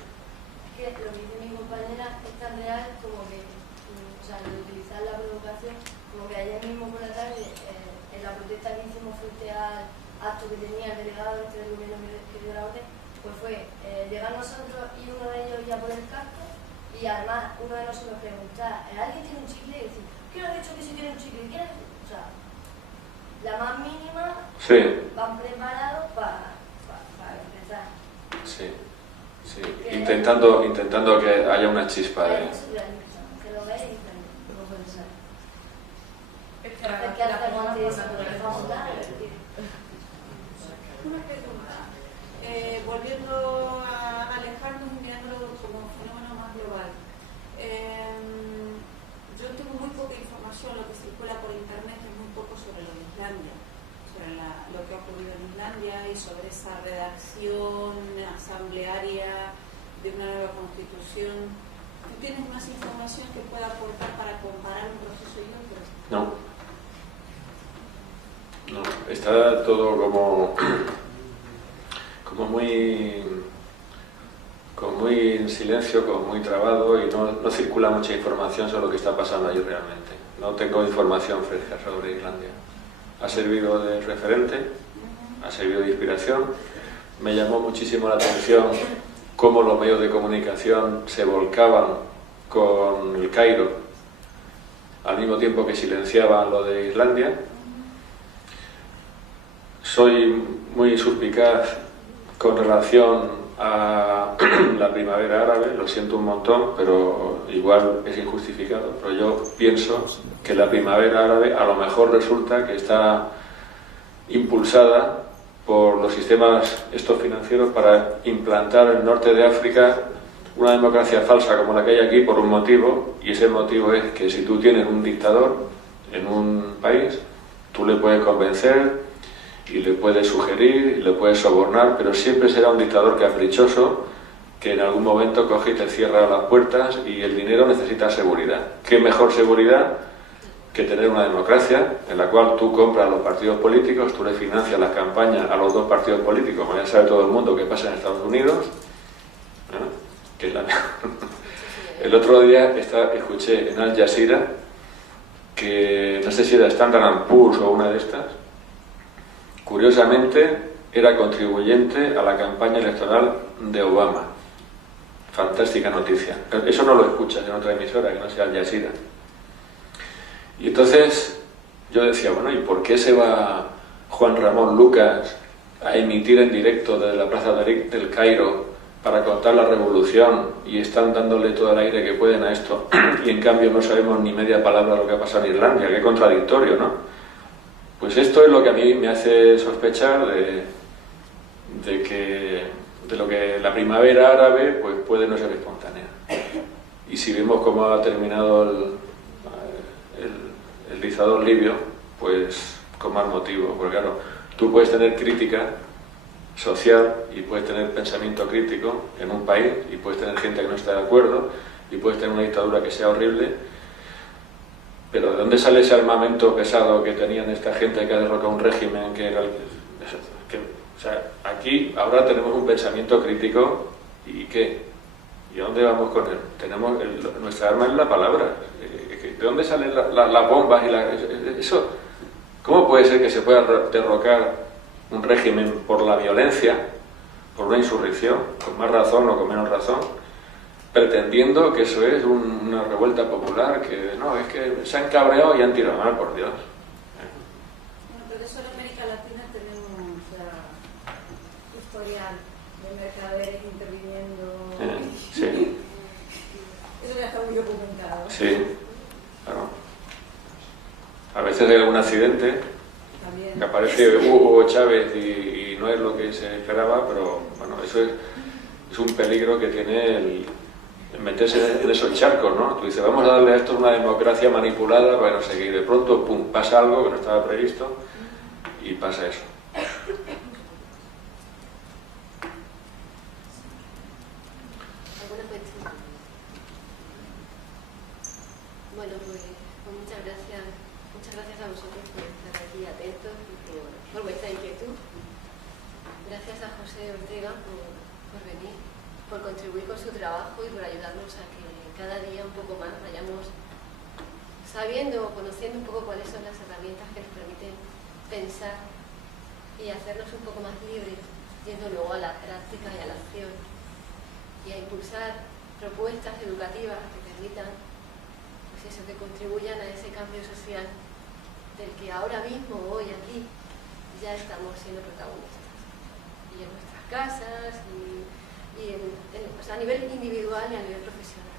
Es que lo que dice mi compañera es tan real como que, o sea, de utilizar la provocación, como que ayer mismo por la tarde, en la protesta que hicimos frente al acto que tenía el delegado del gobierno que dio la orden, pues fue llegar nosotros y uno de ellos ya por el casco, y además uno de nosotros preguntar, ¿alguien tiene un chicle? Y decir, ¿quién ha dicho que si tiene un chicle? ¿Quién ha dicho? O sea, la más mínima, sí, van preparados para empezar. Sí, sí. Intentando que haya una chispa de... Que lo veis, no puede ser. Es que ¿Qué hacemos ante eso? Una pregunta. Volviendo a alejarnos y mirándolo como un fenómeno más global. Yo tengo muy poca información, lo que circula por internet es muy poco sobre lo de Islandia, sobre lo que ha ocurrido en Islandia y sobre esa redacción asamblearia de una nueva constitución. ¿Tú tienes más información que pueda aportar para comparar un proceso y otro? No, está todo como muy en silencio, como muy trabado, y no circula mucha información sobre lo que está pasando allí realmente. No tengo información fresca sobre Islandia. Ha servido de referente, ha servido de inspiración. Me llamó muchísimo la atención cómo los medios de comunicación se volcaban con el Cairo al mismo tiempo que silenciaban lo de Islandia. Soy muy suspicaz con relación a la primavera árabe, lo siento un montón, pero igual es injustificado, pero yo pienso que la primavera árabe a lo mejor resulta que está impulsada por los sistemas estos financieros para implantar en el norte de África una democracia falsa como la que hay aquí por un motivo, y ese motivo es que si tú tienes un dictador en un país, tú le puedes convencer y le puedes sugerir y le puedes sobornar, pero siempre será un dictador caprichoso que en algún momento coge y te cierra las puertas, y el dinero necesita seguridad. ¿Qué mejor seguridad que tener una democracia en la cual tú compras a los partidos políticos, tú le financias las campañas a los dos partidos políticos, como ya sabe todo el mundo que pasa en Estados Unidos, ¿no? Que es la El otro día escuché en Al Jazeera que, no sé si era Standard & Poor's o una de estas, curiosamente era contribuyente a la campaña electoral de Obama. Fantástica noticia. Eso no lo escuchas en otra emisora que no sea Al Jazeera. Y entonces yo decía, bueno, ¿y por qué se va Juan Ramón Lucas a emitir en directo desde la Plaza del Cairo para contar la revolución, y están dándole todo el aire que pueden a esto, y en cambio no sabemos ni media palabra de lo que ha pasado en Islandia? Qué contradictorio, ¿no? Pues esto es lo que a mí me hace sospechar de lo que la primavera árabe pues puede no ser espontánea. Y si vemos cómo ha terminado el dictador libio, pues con más motivo, porque claro, tú puedes tener crítica social y puedes tener pensamiento crítico en un país, y puedes tener gente que no está de acuerdo, y puedes tener una dictadura que sea horrible, pero ¿de dónde sale ese armamento pesado que tenían esta gente que ha derrocado un régimen que era o sea, aquí ahora tenemos un pensamiento crítico, ¿y qué? ¿Y a dónde vamos con él? Tenemos nuestra arma es la palabra. ¿De dónde salen las bombas y eso? ¿Cómo puede ser que se pueda derrocar un régimen por la violencia, por una insurrección, con más razón o con menos razón, pretendiendo que eso es una revuelta popular, que no, es que se han cabreado y han tirado mal, por Dios? Bueno, pero eso en América Latina tenemos historial de mercaderes interviniendo. Sí. Eso ya está muy documentado. Sí, claro. A veces hay algún accidente También. que aparece Hugo Chávez y no es lo que se esperaba, pero bueno, eso es un peligro que tiene el meterse en esos charcos, ¿no? Tú dices, vamos a darle a esto una democracia manipulada para no seguir. De pronto, pum, pasa algo que no estaba previsto y pasa eso. ¿Alguna cuestión? Bueno, pues muchas gracias a vosotros por estar aquí atentos y por vuestra inquietud. Gracias a José Ortega por venir, por contribuir con su trabajo y por ayudarnos a que cada día un poco más vayamos sabiendo o conociendo un poco cuáles son las herramientas que nos permiten pensar y hacernos un poco más libres, yendo luego a la práctica y a la acción, y a impulsar propuestas educativas que permitan, pues eso, que contribuyan a ese cambio social del que ahora mismo, hoy aquí, ya estamos siendo protagonistas. Y en nuestras casas, o sea, a nivel individual y a nivel profesional.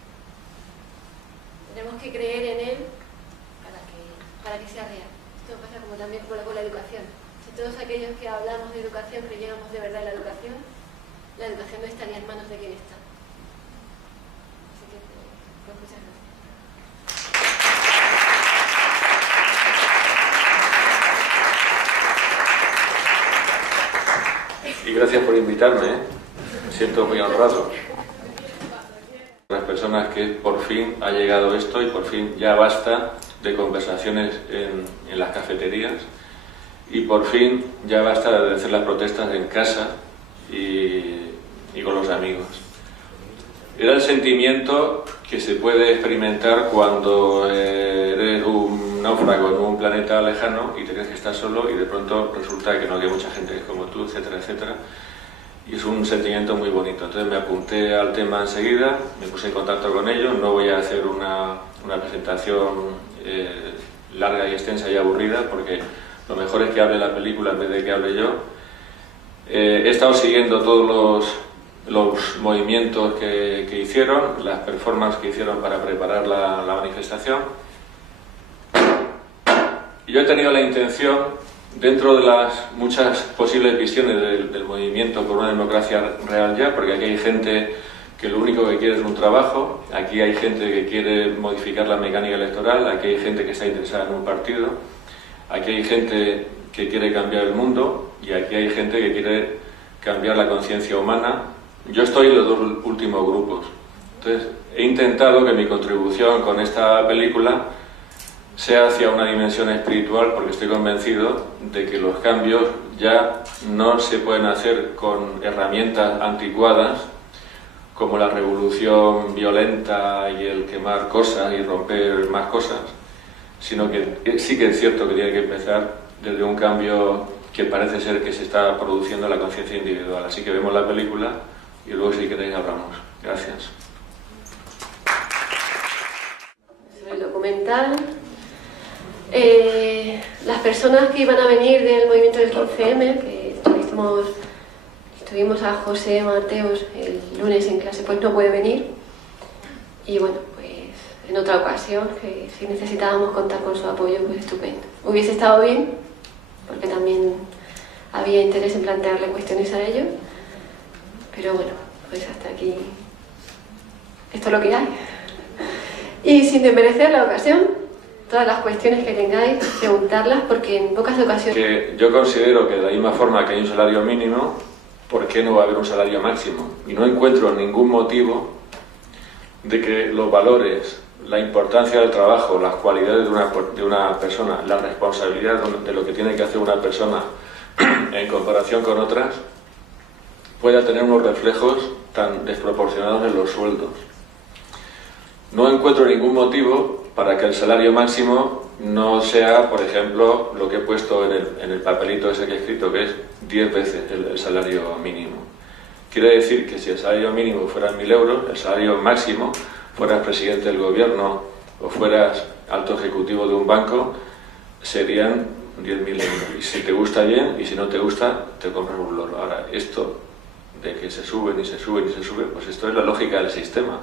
Tenemos que creer en él para que sea real. Esto pasa como también con la educación. Si todos aquellos que hablamos de educación creyéramos de verdad en la educación no estaría en manos de quien está. Así que, pues muchas gracias. Y gracias por invitarme, ¿eh? Me siento muy honrado. Las personas que por fin ha llegado esto y por fin ya basta de conversaciones en las cafeterías, y por fin ya basta de hacer las protestas en casa y con los amigos. Era el sentimiento que se puede experimentar cuando eres un náufrago en un planeta lejano y te crees que estás solo y de pronto resulta que no hay mucha gente como tú, etcétera, etcétera. Y es un sentimiento muy bonito. Entonces me apunté al tema enseguida, me puse en contacto con ellos. No voy a hacer una presentación larga y extensa y aburrida, porque lo mejor es que hable la película en vez de que hable yo. He estado siguiendo todos los movimientos que hicieron, las performances que hicieron para preparar la manifestación. Y yo he tenido la intención dentro de las muchas posibles visiones del movimiento por una democracia real ya, porque aquí hay gente que lo único que quiere es un trabajo, aquí hay gente que quiere modificar la mecánica electoral, aquí hay gente que está interesada en un partido, aquí hay gente que quiere cambiar el mundo y aquí hay gente que quiere cambiar la conciencia humana. Yo estoy en los dos últimos grupos. Entonces, he intentado que mi contribución con esta película sea hacia una dimensión espiritual, porque estoy convencido de que los cambios ya no se pueden hacer con herramientas anticuadas como la revolución violenta y el quemar cosas y romper más cosas, sino que sí que es cierto que tiene que empezar desde un cambio que parece ser que se está produciendo en la conciencia individual. Así que vemos la película y luego, si queréis, hablamos. Gracias. Sobre el documental, las personas que iban a venir del movimiento del 15M, que tuvimos a José Mateos el lunes en clase, pues no puede venir. Y bueno, pues en otra ocasión, que si necesitábamos contar con su apoyo, pues estupendo. Hubiese estado bien, porque también había interés en plantearle cuestiones a ellos, pero bueno, pues hasta aquí esto es lo que hay. Y sin desmerecer la ocasión, todas las cuestiones que tengáis, preguntarlas, porque en pocas ocasiones... Que yo considero que de la misma forma que hay un salario mínimo, ¿por qué no va a haber un salario máximo? Y no encuentro ningún motivo de que los valores, la importancia del trabajo, las cualidades de una persona, la responsabilidad de lo que tiene que hacer una persona en comparación con otras, pueda tener unos reflejos tan desproporcionados en los sueldos. No encuentro ningún motivo para que el salario máximo no sea, por ejemplo, lo que he puesto en el papelito ese que he escrito, que es 10 veces el salario mínimo. Quiere decir que si el salario mínimo fuera 1.000 euros, el salario máximo, fueras presidente del gobierno o fueras alto ejecutivo de un banco, serían 10.000 euros. Y si te gusta bien, y si no te gusta, te compras un loro. Ahora, esto de que se suben y se suben y se suben, pues esto es la lógica del sistema.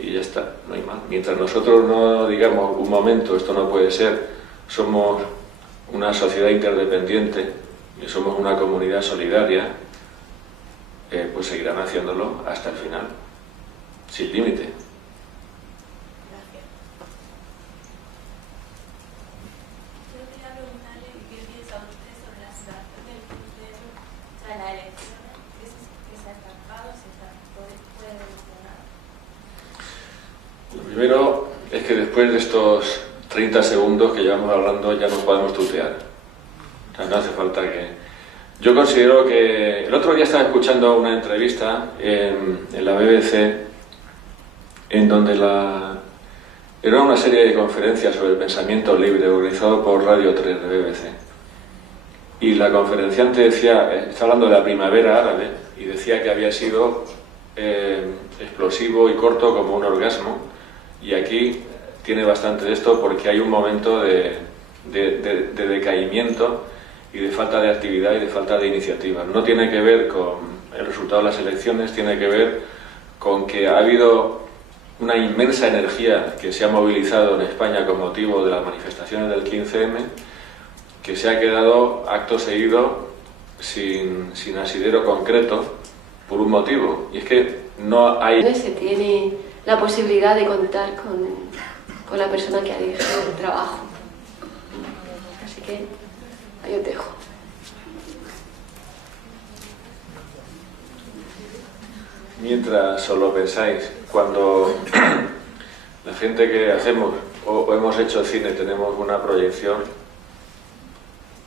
Y ya está, no hay más. Mientras nosotros no digamos un momento, esto no puede ser, somos una sociedad interdependiente y somos una comunidad solidaria, pues seguirán haciéndolo hasta el final, sin límite. Yo quería preguntarle qué piensa usted sobre la situación del crucero, o sea, la elección, que se ha estancado, puede evolucionar. Lo primero es que después de estos 30 segundos que llevamos hablando ya nos podemos tutear. O sea, no hace falta que... Yo considero que... El otro día estaba escuchando una entrevista en la BBC en donde era una serie de conferencias sobre el pensamiento libre organizado por Radio 3 de BBC. Y la conferenciante decía, está hablando de la primavera árabe, y decía que había sido explosivo y corto como un orgasmo. Y aquí tiene bastante de esto porque hay un momento de decaimiento y de falta de actividad y de falta de iniciativa. No tiene que ver con el resultado de las elecciones, tiene que ver con que ha habido una inmensa energía que se ha movilizado en España con motivo de las manifestaciones del 15M, que se ha quedado acto seguido sin asidero concreto por un motivo, y es que no hay... Se tiene la posibilidad de contar con la persona que ha dirigido el trabajo. Así que ahí os dejo. Mientras os lo pensáis, cuando la gente que hacemos o hemos hecho cine tenemos una proyección,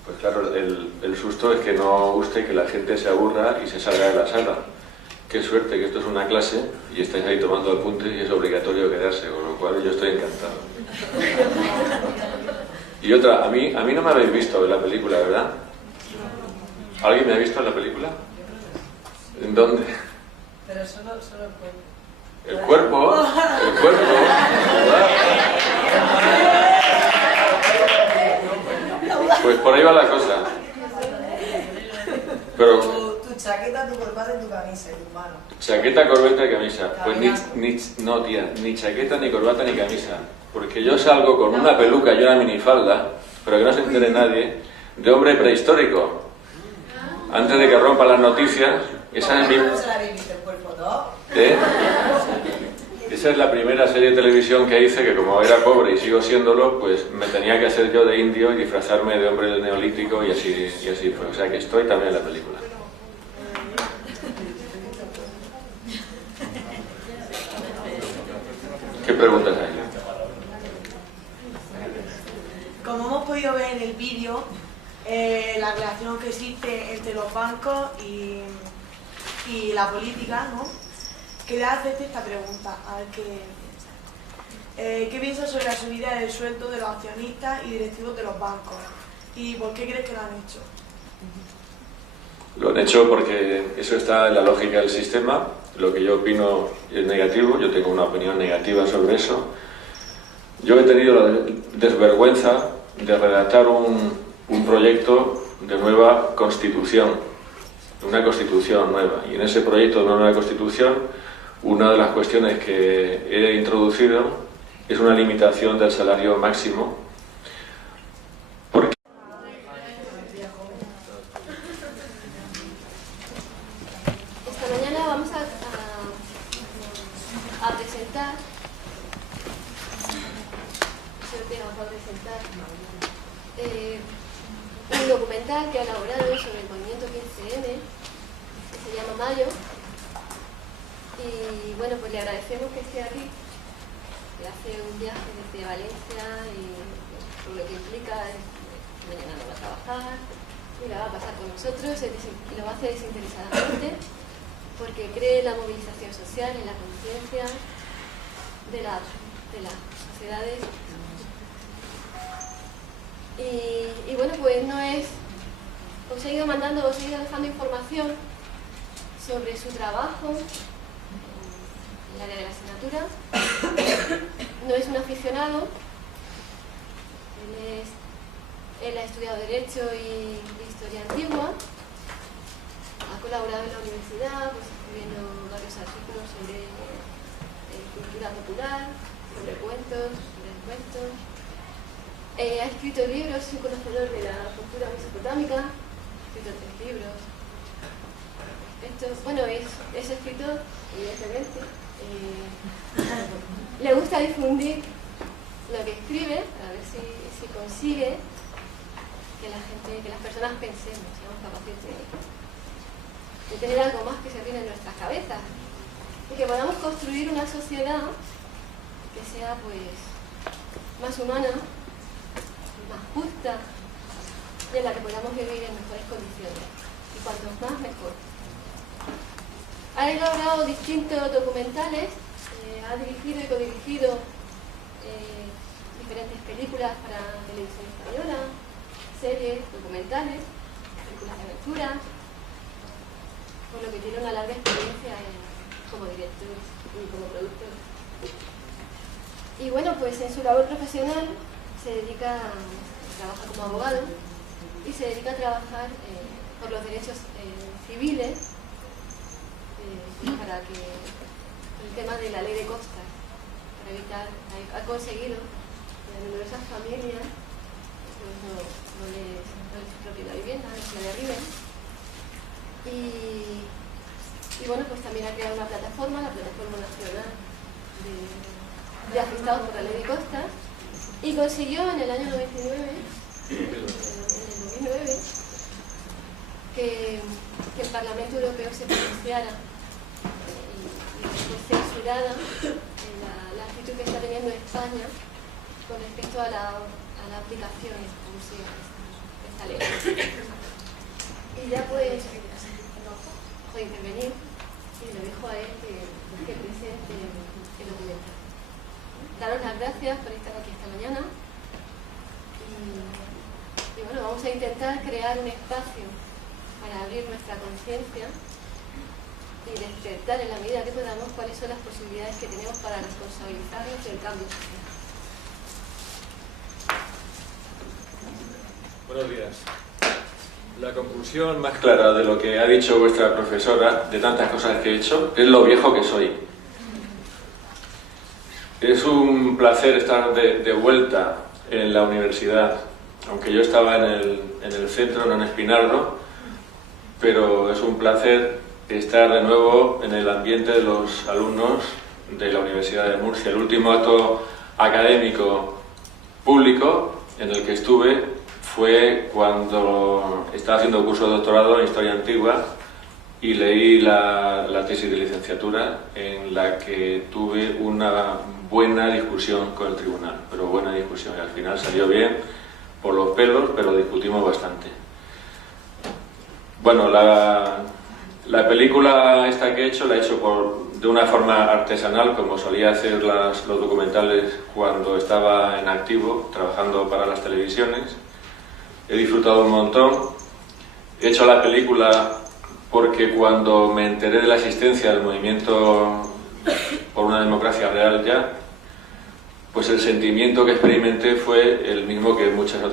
pues claro, el susto es que no guste, que la gente se aburra y se salga de la sala. Qué suerte que esto es una clase y estáis ahí tomando apuntes y es obligatorio quedarse, con lo cual yo estoy encantado. Y otra, a mí no me habéis visto en la película, ¿verdad? ¿Alguien me ha visto en la película? ¿En dónde? Pero solo el cuerpo. El cuerpo. Pues por ahí va la cosa. Pero tu chaqueta, tu corbata y tu camisa y tu mano. Chaqueta, corbata y camisa. Pues no, tía, ni chaqueta, ni corbata, ni camisa. Porque yo salgo con una peluca y una minifalda, pero que no se entere nadie, de hombre prehistórico. Antes de que rompa las noticias, esa es mi... Esa es la primera serie de televisión que hice, que como era pobre y sigo siéndolo, pues me tenía que hacer yo de indio y disfrazarme de hombre del neolítico y así fue. O sea que estoy también en la película. ¿Qué preguntas hay? Como hemos podido ver en el vídeo, la relación que existe entre los bancos y la política, ¿no? Quería hacerte esta pregunta, a ver qué piensas sobre la subida del sueldo de los accionistas y directivos de los bancos y por qué crees que lo han hecho. Lo han hecho porque eso está en la lógica del sistema. Lo que yo opino es negativo, yo tengo una opinión negativa sobre eso. Yo he tenido la desvergüenza de redactar un proyecto de nueva constitución, una constitución nueva. Y en ese proyecto de una nueva constitución, una de las cuestiones que he introducido es una limitación del salario máximo. Porque esta mañana vamos a presentar, un documental que ha elaborado sobre el movimiento 15M, que se llama Mayo. Y bueno, pues le agradecemos que esté aquí, que hace un viaje desde Valencia y por lo que implica, mañana no va a trabajar y la va a pasar con nosotros y lo va a hacer desinteresadamente porque cree en la movilización social, en la conciencia de las sociedades. Y bueno, pues no es... Os he ido dejando información sobre su trabajo en el área de la asignatura. No es un aficionado, él ha estudiado Derecho y Historia Antigua, ha colaborado en la universidad, pues, escribiendo varios artículos sobre cultura popular, sobre cuentos, ha escrito libros, es un conocedor de la cultura mesopotámica, ha escrito 3 libros. Bueno, es escritor, evidentemente. Le gusta difundir lo que escribe, a ver si consigue que las personas pensemos, seamos capaces de tener algo más que se viene en nuestras cabezas y que podamos construir una sociedad que sea pues más humana, más justa y en la que podamos vivir en mejores condiciones y cuanto más mejor. Ha elaborado distintos documentales, ha dirigido y codirigido diferentes películas para televisión española, series, documentales, películas de aventura, por lo que tiene una larga experiencia como director y como productor. Y bueno, pues en su labor profesional trabaja como abogado y se dedica a trabajar por los derechos civiles para que el tema de la ley de costas, para evitar, ha conseguido que a numerosas familias pues no les expropien la vivienda, no se la derriben. Y bueno, pues también ha creado una plataforma, la Plataforma Nacional de Afectados por la Ley de Costas, y consiguió en el año 2009 que el Parlamento Europeo se pronunciara y fue censurada la actitud que está teniendo España con respecto a la aplicación exclusiva de esta ley. Y ya pues puede intervenir y le dejo a él que presente el documental. Daros las gracias por estar aquí esta mañana y bueno, vamos a intentar crear un espacio para abrir nuestra conciencia y despertar en la medida que podamos cuáles son las posibilidades que tenemos para responsabilizarnos del cambio social. Buenos días. La conclusión más clara de lo que ha dicho vuestra profesora, de tantas cosas que he hecho, es lo viejo que soy. Es un placer estar de vuelta en la universidad aunque yo estaba en el centro, no en Espinardo, pero es un placer estar de nuevo en el ambiente de los alumnos de la Universidad de Murcia. El último acto académico público en el que estuve fue cuando estaba haciendo curso de doctorado en Historia Antigua y leí la tesis de licenciatura, en la que tuve una buena discusión con el tribunal, pero buena discusión, y al final salió bien por los pelos, pero discutimos bastante. Bueno, la película esta que he hecho la he hecho de una forma artesanal, como solía hacer los documentales cuando estaba en activo, trabajando para las televisiones. He disfrutado un montón. He hecho la película porque cuando me enteré de la existencia del movimiento por una democracia real ya, pues el sentimiento que experimenté fue el mismo que muchas otras